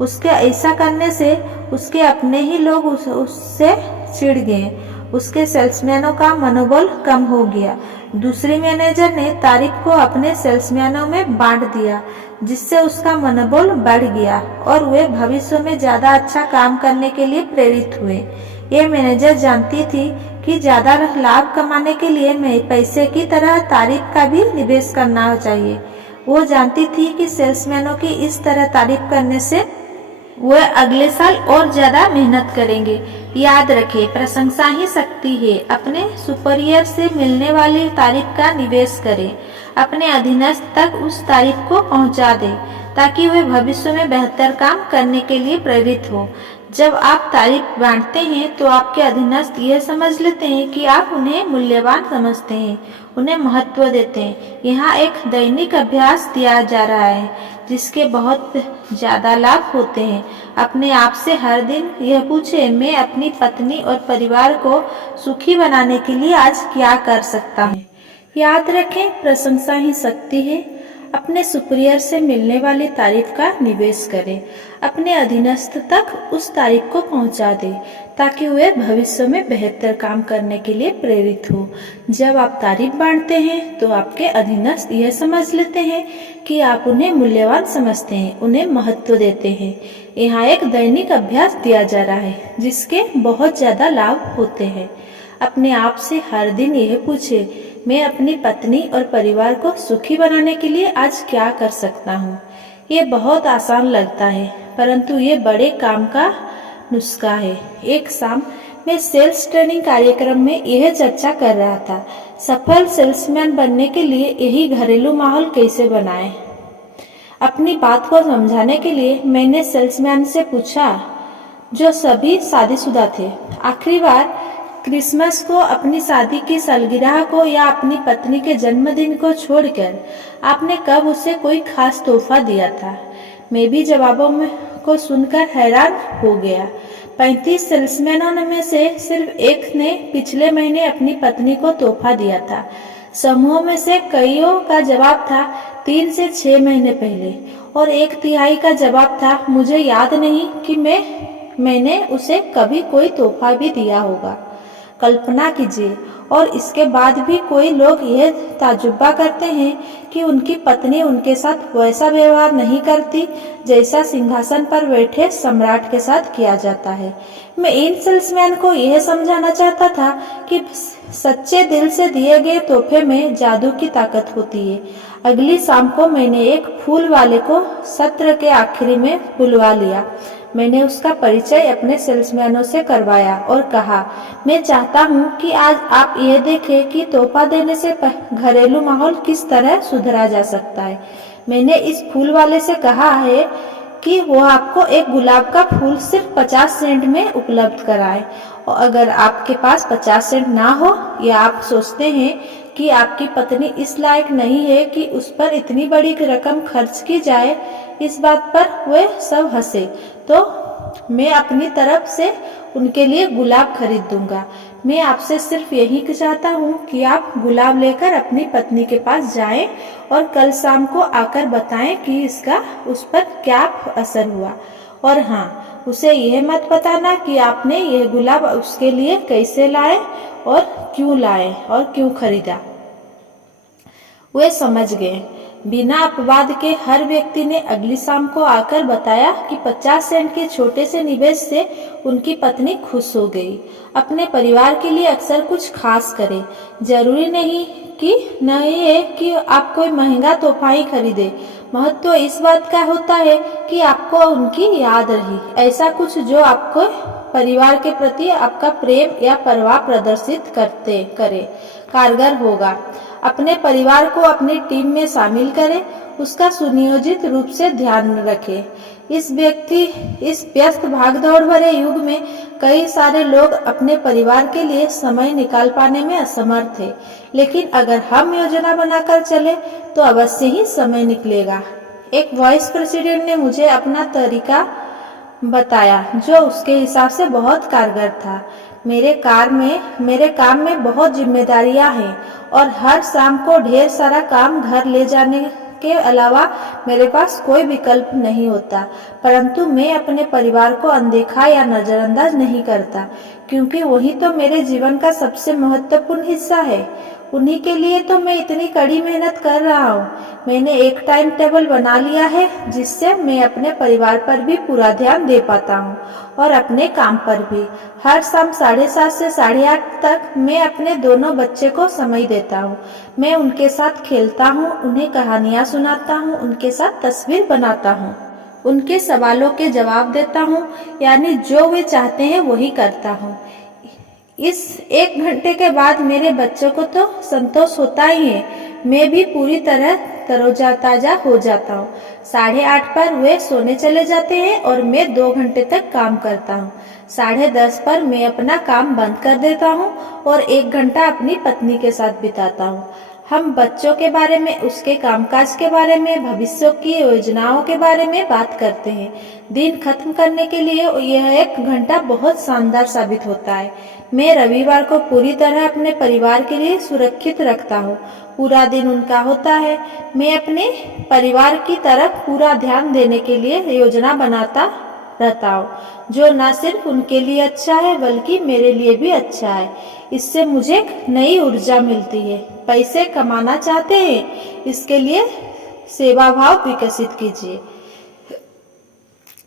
उसके ऐसा करने से उसके अपने ही लोग उससे चिढ़ गए। उसके सेल्समैनों का मनोबल कम हो गया। दूसरी मैनेजर ने तारीफ को अपने सेल्समैनों में बांट दिया, जिससे उसका मनोबल बढ़ गया और वे भविष्य में ज्यादा अच्छा काम करने के लिए प्रेरित हुए। ये मैनेजर जानती थी कि ज्यादा लाभ कमाने के लिए पैसे की तरह तारीफ का भी निवेश करना चाहिए। वो जानती थी कि सेल्समैनों की इस तरह तारीफ करने से वे अगले साल और ज्यादा मेहनत करेंगे। याद रखें, प्रशंसा ही शक्ति है। अपने सुपीरियर से मिलने वाली तारीफ का निवेश करें। अपने अधीनस्थ तक उस तारीफ को पहुंचा दें ताकि वे भविष्य में बेहतर काम करने के लिए प्रेरित हो। जब आप तारीफ बांटते हैं तो आपके अधीनस्थ यह समझ लेते हैं कि आप उन्हें मूल्यवान समझते हैं, उन्हें महत्व देते हैं। यहाँ एक दैनिक अभ्यास दिया जा रहा है जिसके बहुत ज्यादा लाभ होते हैं। अपने आप से हर दिन यह पूछें, मैं अपनी पत्नी और परिवार को सुखी बनाने के लिए आज क्या कर सकता हूँ। याद रखें, प्रशंसा ही शक्ति है। अपने सुपीरियर से मिलने वाली तारीफ का निवेश करें। अपने अधीनस्थ तक उस तारीफ को पहुंचा दें ताकि वे भविष्य में बेहतर काम करने के लिए प्रेरित हो। जब आप तारीफ बांटते हैं तो आपके अधीनस्थ यह समझ लेते हैं कि आप उन्हें मूल्यवान समझते हैं, उन्हें महत्व देते हैं। यहाँ एक दैनिक अभ्यास दिया जा रहा है जिसके बहुत ज्यादा लाभ होते हैं। अपने आप से हर दिन यह पूछे, मैं अपनी पत्नी और परिवार को सुखी बनाने के लिए आज क्या कर सकता हूँ। ये बहुत आसान लगता है, परंतु ये बड़े काम का नुस्खा है। एक शाम मैं सेल्स ट्रेनिंग कार्यक्रम में यह चर्चा कर रहा था, सफल सेल्समैन बनने के लिए यही घरेलू माहौल कैसे बनाएं। अपनी बात को समझाने के लिए मैंने सेल्समैन से पूछा, जो सभी शादीशुदा थे, आखिरी बार क्रिसमस को, अपनी शादी की सालगिरह को या अपनी पत्नी के जन्मदिन को छोड़कर आपने कब उसे कोई खास तोहफा दिया था। मैं भी जवाबों में को सुनकर हैरान हो गया। 35 सेल्समैनों में से सिर्फ एक ने पिछले महीने अपनी पत्नी को तोहफा दिया था। समूह में से कईयों का जवाब था 3 से 6 महीने पहले, और 1/3 का जवाब था मुझे याद नहीं कि मैंने उसे कभी कोई तोहफा भी दिया होगा। कल्पना कीजिए, और इसके बाद भी कोई लोग यह ताजुब्बा करते हैं कि उनकी पत्नी उनके साथ वैसा व्यवहार नहीं करती जैसा सिंहासन पर बैठे सम्राट के साथ किया जाता है। मैं इन सेल्समैन को यह समझाना चाहता था कि सच्चे दिल से दिए गए तोहफे में जादू की ताकत होती है। अगली शाम को मैंने एक फूल वाले को सत्र के आखिरी में बुलवा लिया। मैंने उसका परिचय अपने सेल्समैनों से करवाया और कहा, मैं चाहता हूँ कि आज आप यह देखें कि तोहफा देने से घरेलू माहौल किस तरह सुधरा जा सकता है। मैंने इस फूल वाले से कहा है कि वो आपको एक गुलाब का फूल सिर्फ 50 सेंट में उपलब्ध कराए, और अगर आपके पास 50 सेंट ना हो या आप सोचते हैं कि आपकी पत्नी इस लायक नहीं है कि उस पर इतनी बड़ी रकम खर्च की जाए, इस बात पर वे सब हंसे, तो मैं अपनी तरफ से उनके लिए गुलाब खरीद दूंगा। मैं आपसे सिर्फ यही चाहता हूँ कि आप गुलाब लेकर अपनी पत्नी के पास जाएं और कल शाम को आकर बताएं कि इसका उस पर क्या असर हुआ। और हाँ, उसे यह मत बताना कि आपने यह गुलाब उसके लिए कैसे लाए और क्यों खरीदा। वे समझ गए। बिना अपवाद के हर व्यक्ति ने अगली शाम को आकर बताया कि 50 सेंट के छोटे से निवेश से उनकी पत्नी खुश हो गई। अपने परिवार के लिए अक्सर कुछ खास करें। जरूरी नहीं है कि आप कोई महंगा तोहफा ही खरीदे। महत्व इस बात का होता है कि आपको उनकी याद रही, ऐसा कुछ जो आपको परिवार के प्रति आपका प्रेम या परवाह प्रदर्शित करे कारगर होगा। अपने परिवार को अपनी टीम में शामिल करें, उसका सुनियोजित रूप से ध्यान रखें। इस व्यस्त भागदौड़ भरे युग में कई सारे लोग अपने परिवार के लिए समय निकाल पाने में असमर्थ थे, लेकिन अगर हम योजना बनाकर चले तो अवश्य ही समय निकलेगा। एक वाइस प्रेसिडेंट ने मुझे अपना तरीका बताया जो उसके हिसाब से बहुत कारगर था। मेरे काम में बहुत जिम्मेदारियां हैं और हर शाम को ढेर सारा काम घर ले जाने के अलावा मेरे पास कोई विकल्प नहीं होता, परंतु मैं अपने परिवार को अनदेखा या नजरअंदाज नहीं करता, क्योंकि वही तो मेरे जीवन का सबसे महत्वपूर्ण हिस्सा है। उन्हीं के लिए तो मैं इतनी कड़ी मेहनत कर रहा हूँ। मैंने एक टाइम टेबल बना लिया है जिससे मैं अपने परिवार पर भी पूरा ध्यान दे पाता हूँ और अपने काम पर भी। हर शाम 7:30 से 8:30 तक मैं अपने दोनों बच्चे को समय देता हूँ। मैं उनके साथ खेलता हूँ, उन्हें कहानियाँ सुनाता हूँ, उनके साथ तस्वीर बनाता हूँ, उनके सवालों के जवाब देता हूँ, यानी जो वे चाहते हैं वही करता हूँ। इस 1 घंटे के बाद मेरे बच्चों को तो संतोष होता ही है, मैं भी पूरी तरह तरोताजा हो जाता हूँ। 8:30 पर वे सोने चले जाते हैं और मैं 2 घंटे तक काम करता हूँ। 10:30 पर मैं अपना काम बंद कर देता हूँ और 1 घंटा अपनी पत्नी के साथ बिताता हूँ। हम बच्चों के बारे में, उसके कामकाज के बारे में, भविष्य की योजनाओं के बारे में बात करते हैं। दिन खत्म करने के लिए यह 1 घंटा बहुत शानदार साबित होता है। मैं रविवार को पूरी तरह अपने परिवार के लिए सुरक्षित रखता हूँ। पूरा दिन उनका होता है। मैं अपने परिवार की तरफ पूरा ध्यान देने के लिए योजना बनाता रहता हूँ, जो न सिर्फ उनके लिए अच्छा है बल्कि मेरे लिए भी अच्छा है। इससे मुझे नई ऊर्जा मिलती है। पैसे कमाना चाहते हैं, इसके लिए सेवा भाव विकसित कीजिए।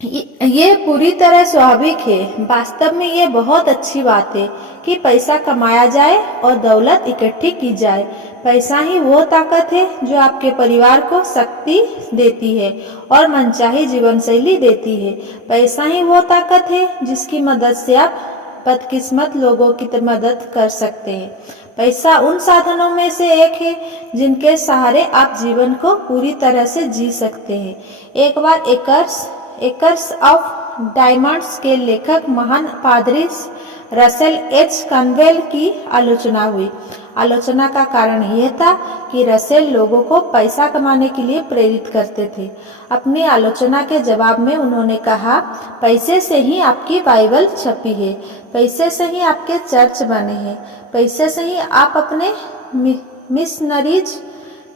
ये पूरी तरह स्वाभाविक है। वास्तव में ये बहुत अच्छी बात है कि पैसा कमाया जाए और दौलत इकट्ठी की जाए। पैसा ही वो ताकत है जो आपके परिवार को शक्ति देती है और मनचाही जीवन शैली देती है। पैसा ही वो ताकत है जिसकी मदद से आप बदकिस्मत लोगों की मदद कर सकते हैं। पैसा उन साधनों में से एक है जिनके सहारे आप जीवन को पूरी तरह से जी सकते हैं। एक बार एकर्स ऑफ डायमंड्स के लेखक महान पादरी रसेल एच कन्वेल की आलोचना हुई। आलोचना का कारण यह था कि रसेल लोगों को पैसा कमाने के लिए प्रेरित करते थे। अपनी आलोचना के जवाब में उन्होंने कहा, पैसे से ही आपकी बाइबल छपी है, पैसे से ही आपके चर्च बने हैं, पैसे से ही आप अपने मिशनरीज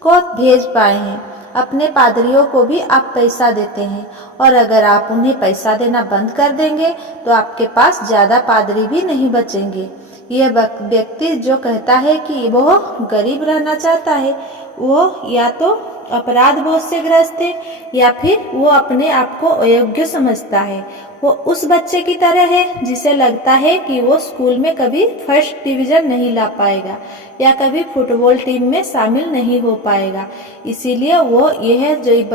को भेज पाए हैं, अपने पादरियों को भी आप पैसा देते हैं और अगर आप उन्हें पैसा देना बंद कर देंगे तो आपके पास ज़्यादा पादरी भी नहीं बचेंगे। यह व्यक्ति जो कहता है कि वो गरीब रहना चाहता है, वो या तो अपराध बोझ से ग्रस्त है या फिर वो अपने आप को अयोग्य समझता है। वो उस बच्चे की तरह है जिसे लगता है कि वो स्कूल में कभी फर्स्ट डिवीजन नहीं ला पाएगा या कभी फुटबॉल टीम में शामिल नहीं हो पाएगा, इसीलिए वो यह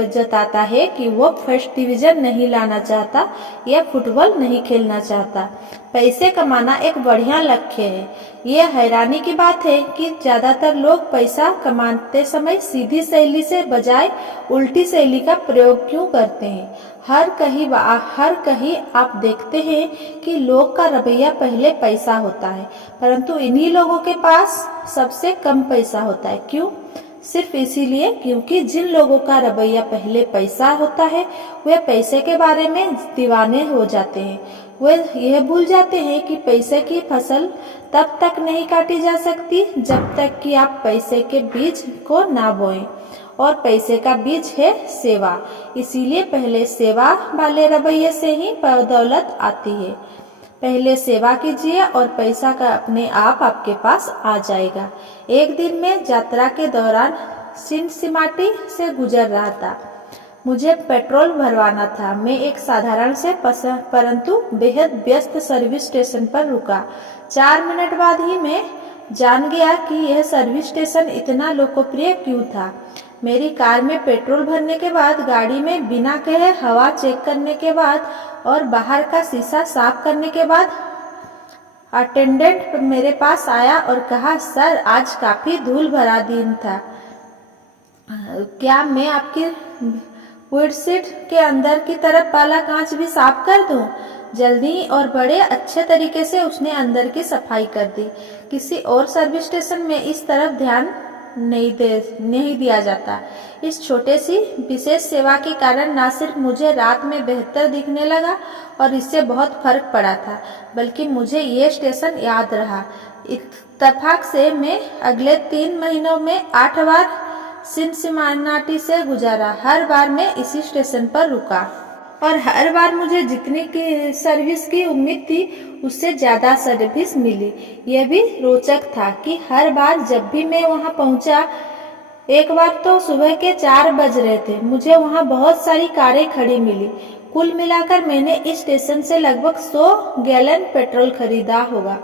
जताता है कि वो फर्स्ट डिवीजन नहीं लाना चाहता या फुटबॉल नहीं खेलना चाहता। पैसे कमाना एक बढ़िया लक्ष्य है। यह हैरानी की बात है कि ज्यादातर लोग पैसा कमाते समय सीधी शैली से बजाय उल्टी शैली का प्रयोग क्यों करते हैं। हर कहीं आप देखते हैं कि लोग का रवैया पहले पैसा होता है, परंतु इन्हीं लोगों के पास सबसे कम पैसा होता है। क्यों? सिर्फ इसीलिए क्योंकि जिन लोगों का रवैया पहले पैसा होता है वे पैसे के बारे में दीवाने हो जाते हैं। वे यह भूल जाते हैं कि पैसे की फसल तब तक नहीं काटी जा सकती जब तक कि आप पैसे के बीज को ना बोएं, और पैसे का बीज है सेवा। इसीलिए पहले सेवा वाले रवैये से ही दौलत आती है। पहले सेवा कीजिए और पैसा का अपने आप आपके पास आ जाएगा। एक दिन मैं यात्रा के दौरान सिनसिनाटी से गुजर रहा था। मुझे पेट्रोल भरवाना था। मैं एक साधारण से परंतु बेहद व्यस्त सर्विस स्टेशन पर रुका। 4 मिनट बाद ही मैं जान गया कि यह सर्विस स्टेशन इतना लोकप्रिय क्यों था। मेरी कार में पेट्रोल भरने के बाद, गाड़ी में बिना कहे हवा चेक करने के बाद और बाहर का शीशा साफ करने के बाद अटेंडेंट मेरे पास आया और कहा, सर आज काफी धूल भरा दिन था, क्या मैं आपकी विंडशील्ड के अंदर की तरफ वाला कांच भी साफ कर दूं? जल्दी और बड़े अच्छे तरीके से उसने अंदर की सफाई कर दी। किसी और सर्विस स्टेशन में इस तरफ ध्यान नहीं दिया जाता। इस छोटे सी विशेष सेवा के कारण न सिर्फ मुझे रात में बेहतर दिखने लगा और इससे बहुत फर्क पड़ा था, बल्कि मुझे ये स्टेशन याद रहा। इत्तेफाक से मैं अगले 3 महीनों में 8 बार सिनसिनाटी से गुजारा। हर बार मैं इसी स्टेशन पर रुका और हर बार मुझे जितनी की सर्विस की उम्मीद थी उससे ज्यादा सर्विस मिली। यह भी रोचक था कि हर बार जब भी मैं वहां पहुंचा, एक बार तो सुबह के 4 बज रहे थे, मुझे वहां बहुत सारी कारें खड़ी मिली। कुल मिलाकर मैंने इस स्टेशन से लगभग 100 गैलन पेट्रोल खरीदा होगा।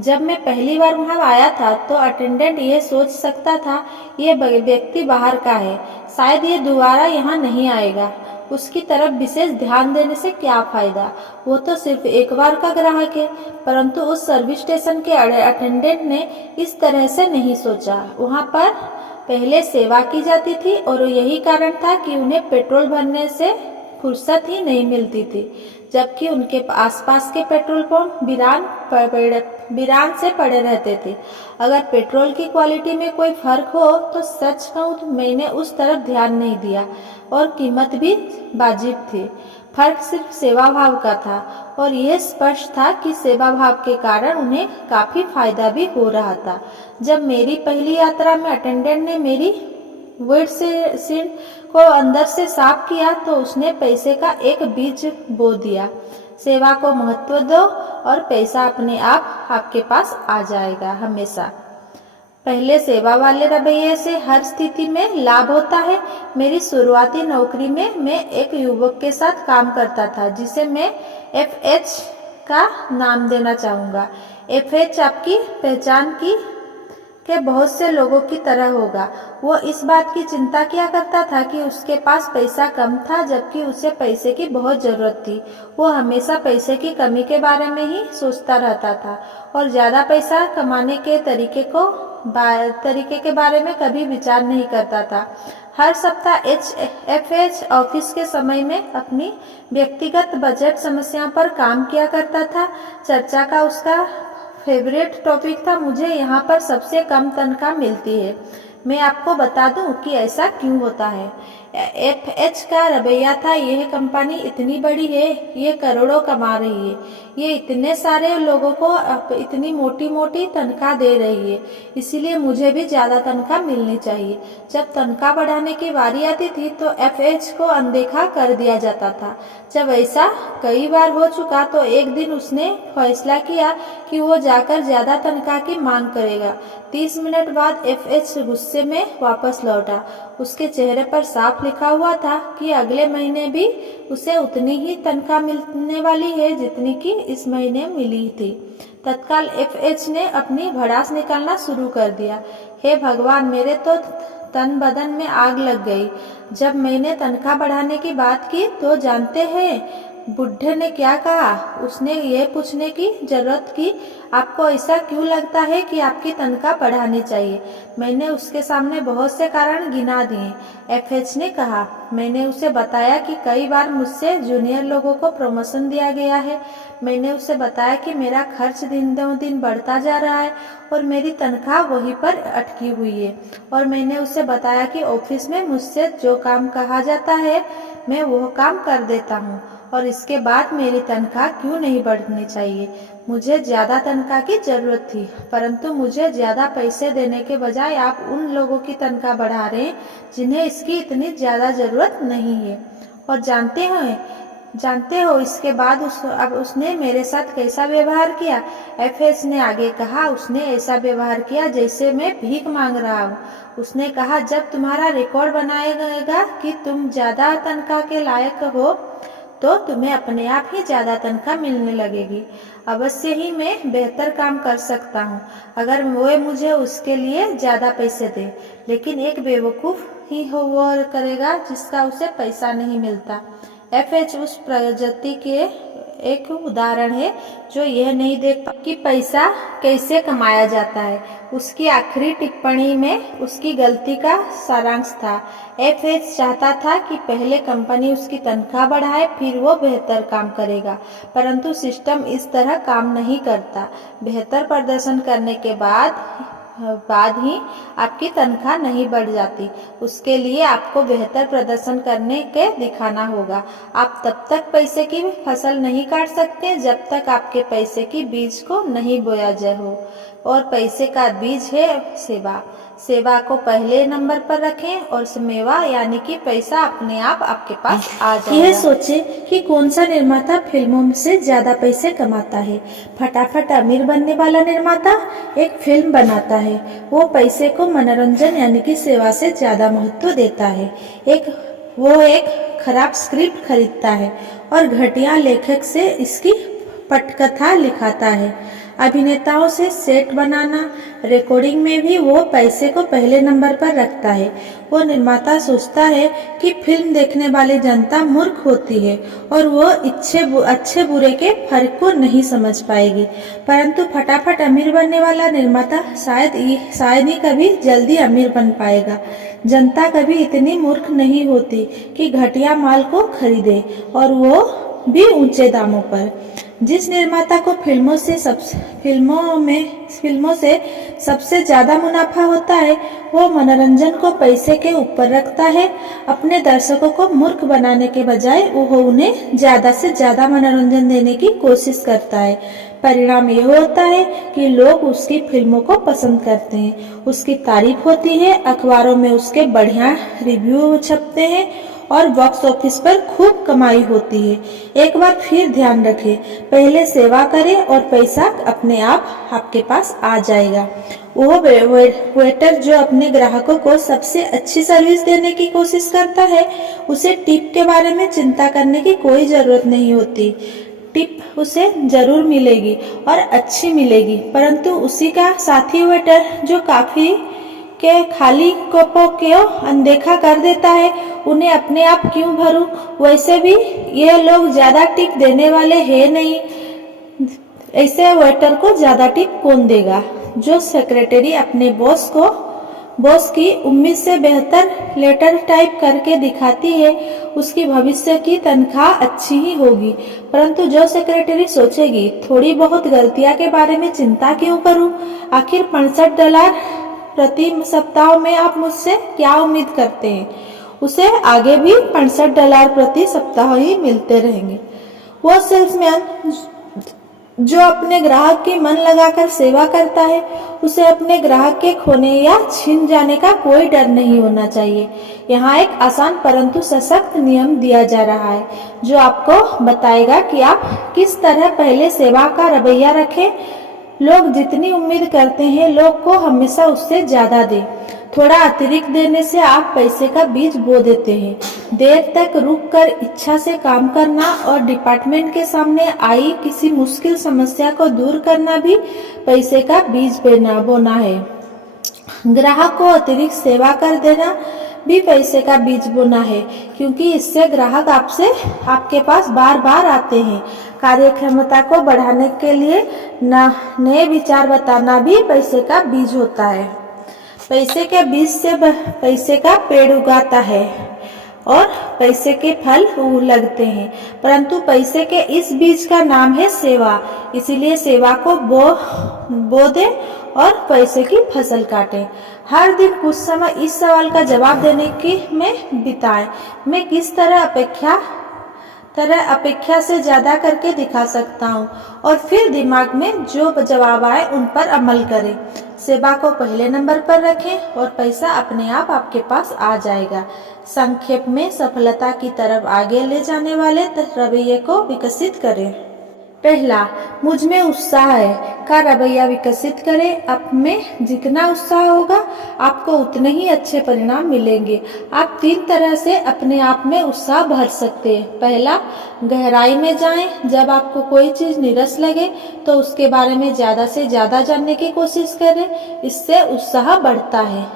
जब मैं पहली बार वहां आया था तो अटेंडेंट यह सोच सकता था यह व्यक्ति बाहर का है, शायद ये दोबारा यहाँ नहीं आएगा। उसकी तरफ विशेष ध्यान देने से क्या फायदा, वो तो सिर्फ एक बार का ग्राहक है। परंतु उस सर्विस स्टेशन के अटेंडेंट ने इस तरह से नहीं सोचा। वहां पर पहले सेवा की जाती थी और यही कारण था कि उन्हें पेट्रोल भरने से फुर्सत ही नहीं मिलती थी, जबकि उनके आसपास के पेट्रोल पंप वीरान से पड़े रहते थे। अगर पेट्रोल की क्वालिटी में कोई फर्क हो तो सच कहूं तो मैंने उस तरफ ध्यान नहीं दिया और कीमत भी वाजिब थी। फर्क सिर्फ सेवा भाव का था और यह स्पष्ट था कि सेवा भाव के कारण उन्हें काफी फायदा भी हो रहा था। जब मेरी पहली यात्रा में अटेंडेंट ने मेरी विंडशील्ड को अंदर से साफ किया तो उसने पैसे का एक बीज बो दिया। सेवा को महत्व दो और पैसा अपने आप आपके पास आ जाएगा। हमेशा पहले सेवा वाले रवैये से हर स्थिति में लाभ होता है। मेरी शुरुआती नौकरी में मैं एक युवक के साथ काम करता था जिसे मैं FH का नाम देना चाहूँगा। FH आपकी पहचान की के बहुत से लोगों की तरह होगा। वो इस बात की चिंता किया करता था कि उसके पास पैसा कम था जबकि उसे पैसे की बहुत ज़रूरत थी। वो हमेशा पैसे की कमी के बारे में ही सोचता रहता था और ज़्यादा पैसा कमाने के तरीके के बारे में कभी विचार नहीं करता था। हर सप्ताह FH ऑफिस के समय में अपनी व्यक्तिगत बजट समस्या पर काम किया करता था। चर्चा का उसका फेवरेट टॉपिक था, मुझे यहाँ पर सबसे कम तनख्वाह मिलती है। मैं आपको बता दूं कि ऐसा क्यों होता है। FH का रवैया था, यह कंपनी इतनी बड़ी है, ये करोड़ों कमा रही है, ये इतने सारे लोगों को इतनी मोटी मोटी तनख्वाह दे रही है, इसीलिए मुझे भी ज़्यादा तनख्वाह मिलनी चाहिए। जब तनख्वाह बढ़ाने की बारी आती थी तो FH को अनदेखा कर दिया जाता था। जब ऐसा कई बार हो चुका तो एक दिन उसने फैसला किया कि वो जाकर ज़्यादा तनख्वाह की मांग करेगा। 30 मिनट बाद FH गुस्से में वापस लौटा। उसके चेहरे पर साफ लिखा हुआ था कि अगले महीने भी उसे उतनी ही तनख्वाह मिलने वाली है जितनी कि इस महीने मिली थी। तत्काल FH ने अपनी भड़ास निकालना शुरू कर दिया। हे भगवान, मेरे तो तन बदन में आग लग गई। जब मैंने तनख्वाह बढ़ाने की बात की तो जानते हैं बुढ़े ने क्या कहा? उसने ये पूछने की जरूरत की, आपको ऐसा क्यों लगता है कि आपकी तनख्वाह बढ़ानी चाहिए? मैंने उसके सामने बहुत से कारण गिना दिए। FH ने कहा। मैंने उसे बताया कि कई बार मुझसे जूनियर लोगों को प्रमोशन दिया गया है। मैंने उसे बताया कि मेरा खर्च दिन बढ़ता जा रहा है और मेरी तनख्वाह वहीं पर अटकी हुई है। और मैंने उसे बताया कि ऑफिस में मुझसे जो काम कहा जाता है मैं वो काम कर देता हूँ और इसके बाद मेरी तनख्वाह क्यों नहीं बढ़नी चाहिए। मुझे ज़्यादा तनख्वाह की ज़रूरत थी, परंतु मुझे ज़्यादा पैसे देने के बजाय आप उन लोगों की तनख्वाह बढ़ा रहे हैं जिन्हें इसकी इतनी ज़्यादा ज़रूरत नहीं है। और जानते हो इसके बाद अब उसने मेरे साथ कैसा व्यवहार किया? FH ने आगे कहा, उसने ऐसा व्यवहार किया जैसे मैं भीख मांग रहा हूँ। उसने कहा, जब तुम्हारा रिकॉर्ड बनाएगा कि तुम ज़्यादा तनख्वाह के लायक हो तो तुम्हें अपने आप ही ज़्यादा तनख्वाह मिलने लगेगी। अवश्य ही मैं बेहतर काम कर सकता हूँ अगर वो मुझे उसके लिए ज़्यादा पैसे दे, लेकिन एक बेवकूफ़ ही हो वो करेगा जिसका उसे पैसा नहीं मिलता। FH उस प्रजाति के एक उदाहरण है जो यह नहीं देख पा कि पैसा कैसे कमाया जाता है। उसकी आखिरी टिप्पणी में उसकी गलती का सारांश था। FH चाहता था कि पहले कंपनी उसकी तनख्वाह बढ़ाए, फिर वो बेहतर काम करेगा, परंतु सिस्टम इस तरह काम नहीं करता। बेहतर प्रदर्शन करने के बाद ही आपकी तनख्वाह नहीं बढ़ जाती। उसके लिए आपको बेहतर प्रदर्शन करने के दिखाना होगा। आप तब तक पैसे की फसल नहीं काट सकते जब तक आपके पैसे की बीज को नहीं बोया जाए हो, और पैसे का बीज है सेवा। सेवा को पहले नंबर पर रखें और मेवा यानी कि पैसा अपने आप आपके पास आ जाएगा। यह सोचे कि कौन सा निर्माता फिल्मों से ज्यादा पैसे कमाता है। फटाफट अमीर बनने वाला निर्माता एक फिल्म बनाता है। वो पैसे को मनोरंजन यानी कि सेवा से ज्यादा महत्व देता है। वो एक खराब स्क्रिप्ट खरीदता है और घटिया लेखक से इसकी पटकथा लिखाता है। अभिनेताओं से सेट बनाना, रिकॉर्डिंग में भी वो पैसे को पहले नंबर पर रखता है। वो निर्माता सोचता है कि फिल्म देखने वाली जनता मूर्ख होती है और वो अच्छे बुरे के फर्क को नहीं समझ पाएगी, परंतु फटाफट अमीर बनने वाला निर्माता शायद ही कभी जल्दी अमीर बन पाएगा। जनता कभी इतनी मूर्ख नहीं होती कि घटिया माल को खरीदे, और वो भी ऊंचे दामों पर। जिस निर्माता को फिल्मों से सबसे ज्यादा मुनाफा होता है वो मनोरंजन को पैसे के ऊपर रखता है। अपने दर्शकों को मूर्ख बनाने के बजाय वो उन्हें ज्यादा से ज्यादा मनोरंजन देने की कोशिश करता है। परिणाम ये होता है कि लोग उसकी फिल्मों को पसंद करते हैं, उसकी तारीफ होती है, अखबारों में उसके बढ़िया रिव्यू छपते हैं और बॉक्स ऑफिस पर खूब कमाई होती है। एक बार फिर ध्यान रखें, पहले सेवा करें और पैसा अपने आप आपके पास आ जाएगा। वो वेटर जो अपने ग्राहकों को सबसे अच्छी सर्विस देने की कोशिश करता है, उसे टिप के बारे में चिंता करने की कोई ज़रूरत नहीं होती। टिप उसे जरूर मिलेगी और अच्छी मिलेगी, परंतु उसी का साथी वेटर जो काफी के खाली कपों को अनदेखा कर देता है, उन्हें अपने आप क्यों भरूं? वैसे भी ये लोग ज्यादा टिप देने वाले हैं नहीं। ऐसे वेटर को ज्यादा टिप कौन देगा? जो सेक्रेटरी अपने बॉस की उम्मीद से बेहतर लेटर टाइप करके दिखाती है, उसकी भविष्य की तनख्वाह अच्छी ही होगी। परंतु जो सेक्रेटरी सोचेगी थोड़ी बहुत गलतियां के बारे में चिंता क्यों करूं? आखिर $65 प्रति सप्ताह में आप मुझसे क्या उम्मीद करते हैं? उसे आगे भी $65 प्रति सप्ताह ही मिलते रहेंगे। वो सेल्समैन जो अपने ग्राहक की मन लगाकर सेवा करता है, उसे अपने ग्राहक के खोने या छिन जाने का कोई डर नहीं होना चाहिए। यहाँ एक आसान परंतु सशक्त नियम दिया जा रहा है, जो आपको बताएगा कि आप किस तरह पहले सेवा का रवैया रखें। लोग जितनी उम्मीद करते हैं, लोग को हमेशा उससे ज्यादा दें। थोड़ा अतिरिक्त देने से आप पैसे का बीज बो देते हैं। देर तक रुककर इच्छा से काम करना और डिपार्टमेंट के सामने आई किसी मुश्किल समस्या को दूर करना भी पैसे का बीज बोना है। ग्राहक को अतिरिक्त सेवा कर देना भी पैसे का बीज बोना है, क्योंकि इससे ग्राहक आपके पास बार बार आते हैं। कार्यक्षमता को बढ़ाने के लिए नए विचार बताना भी पैसे का बीज होता है। पैसे के बीज से पैसे का पेड़ उगाता है और पैसे के फल लगते हैं, परंतु पैसे के इस बीज का नाम है सेवा। इसीलिए सेवा को बो दे और पैसे की फसल काटे। हर दिन कुछ समय इस सवाल का जवाब देने की में बिताएं, मैं किस तरह अपेक्षा से ज्यादा करके दिखा सकता हूँ, और फिर दिमाग में जो जवाब आए उन पर अमल करें। सेवा को पहले नंबर पर रखें और पैसा अपने आप आपके पास आ जाएगा। संक्षेप में, सफलता की तरफ आगे ले जाने वाले रवैये को विकसित करें। पहला, मुझ में उत्साह है का रवैया विकसित करें। आप में जितना उत्साह होगा, आपको उतने ही अच्छे परिणाम मिलेंगे। आप 3 तरह से अपने आप में उत्साह भर सकते हैं। पहला, गहराई में जाएं। जब आपको कोई चीज नीरस लगे तो उसके बारे में ज्यादा से ज्यादा जानने की कोशिश करें, इससे उत्साह बढ़ता है।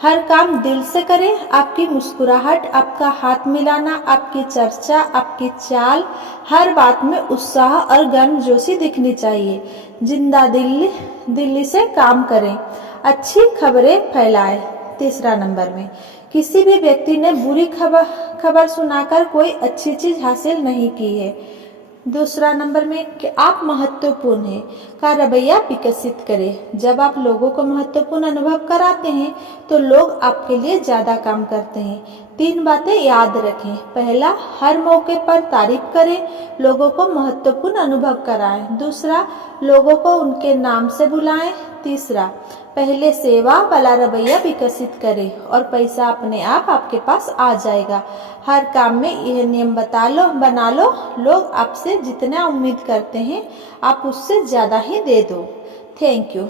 हर काम दिल से करें। आपकी मुस्कुराहट, आपका हाथ मिलाना, आपकी चर्चा, आपकी चाल, हर बात में उत्साह और गर्मजोशी दिखनी चाहिए। जिंदा दिल्ली से काम करें। अच्छी खबरें फैलाएं। तीसरा नंबर में, किसी भी व्यक्ति ने बुरी खबर सुनाकर कोई अच्छी चीज हासिल नहीं की है। दूसरा नंबर में, कि आप महत्वपूर्ण हैं का रवैया विकसित करें। जब आप लोगों को महत्वपूर्ण अनुभव कराते हैं तो लोग आपके लिए ज्यादा काम करते हैं। 3 बातें याद रखें। पहला, हर मौके पर तारीफ करें, लोगों को महत्वपूर्ण अनुभव कराएं। दूसरा, लोगों को उनके नाम से बुलाएं। तीसरा, पहले सेवा वाला रवैया विकसित करें और पैसा अपने आप आपके पास आ जाएगा। हर काम में यह नियम बना लो। लोग आपसे जितना उम्मीद करते हैं, आप उससे ज्यादा ही दे दो। Thank you.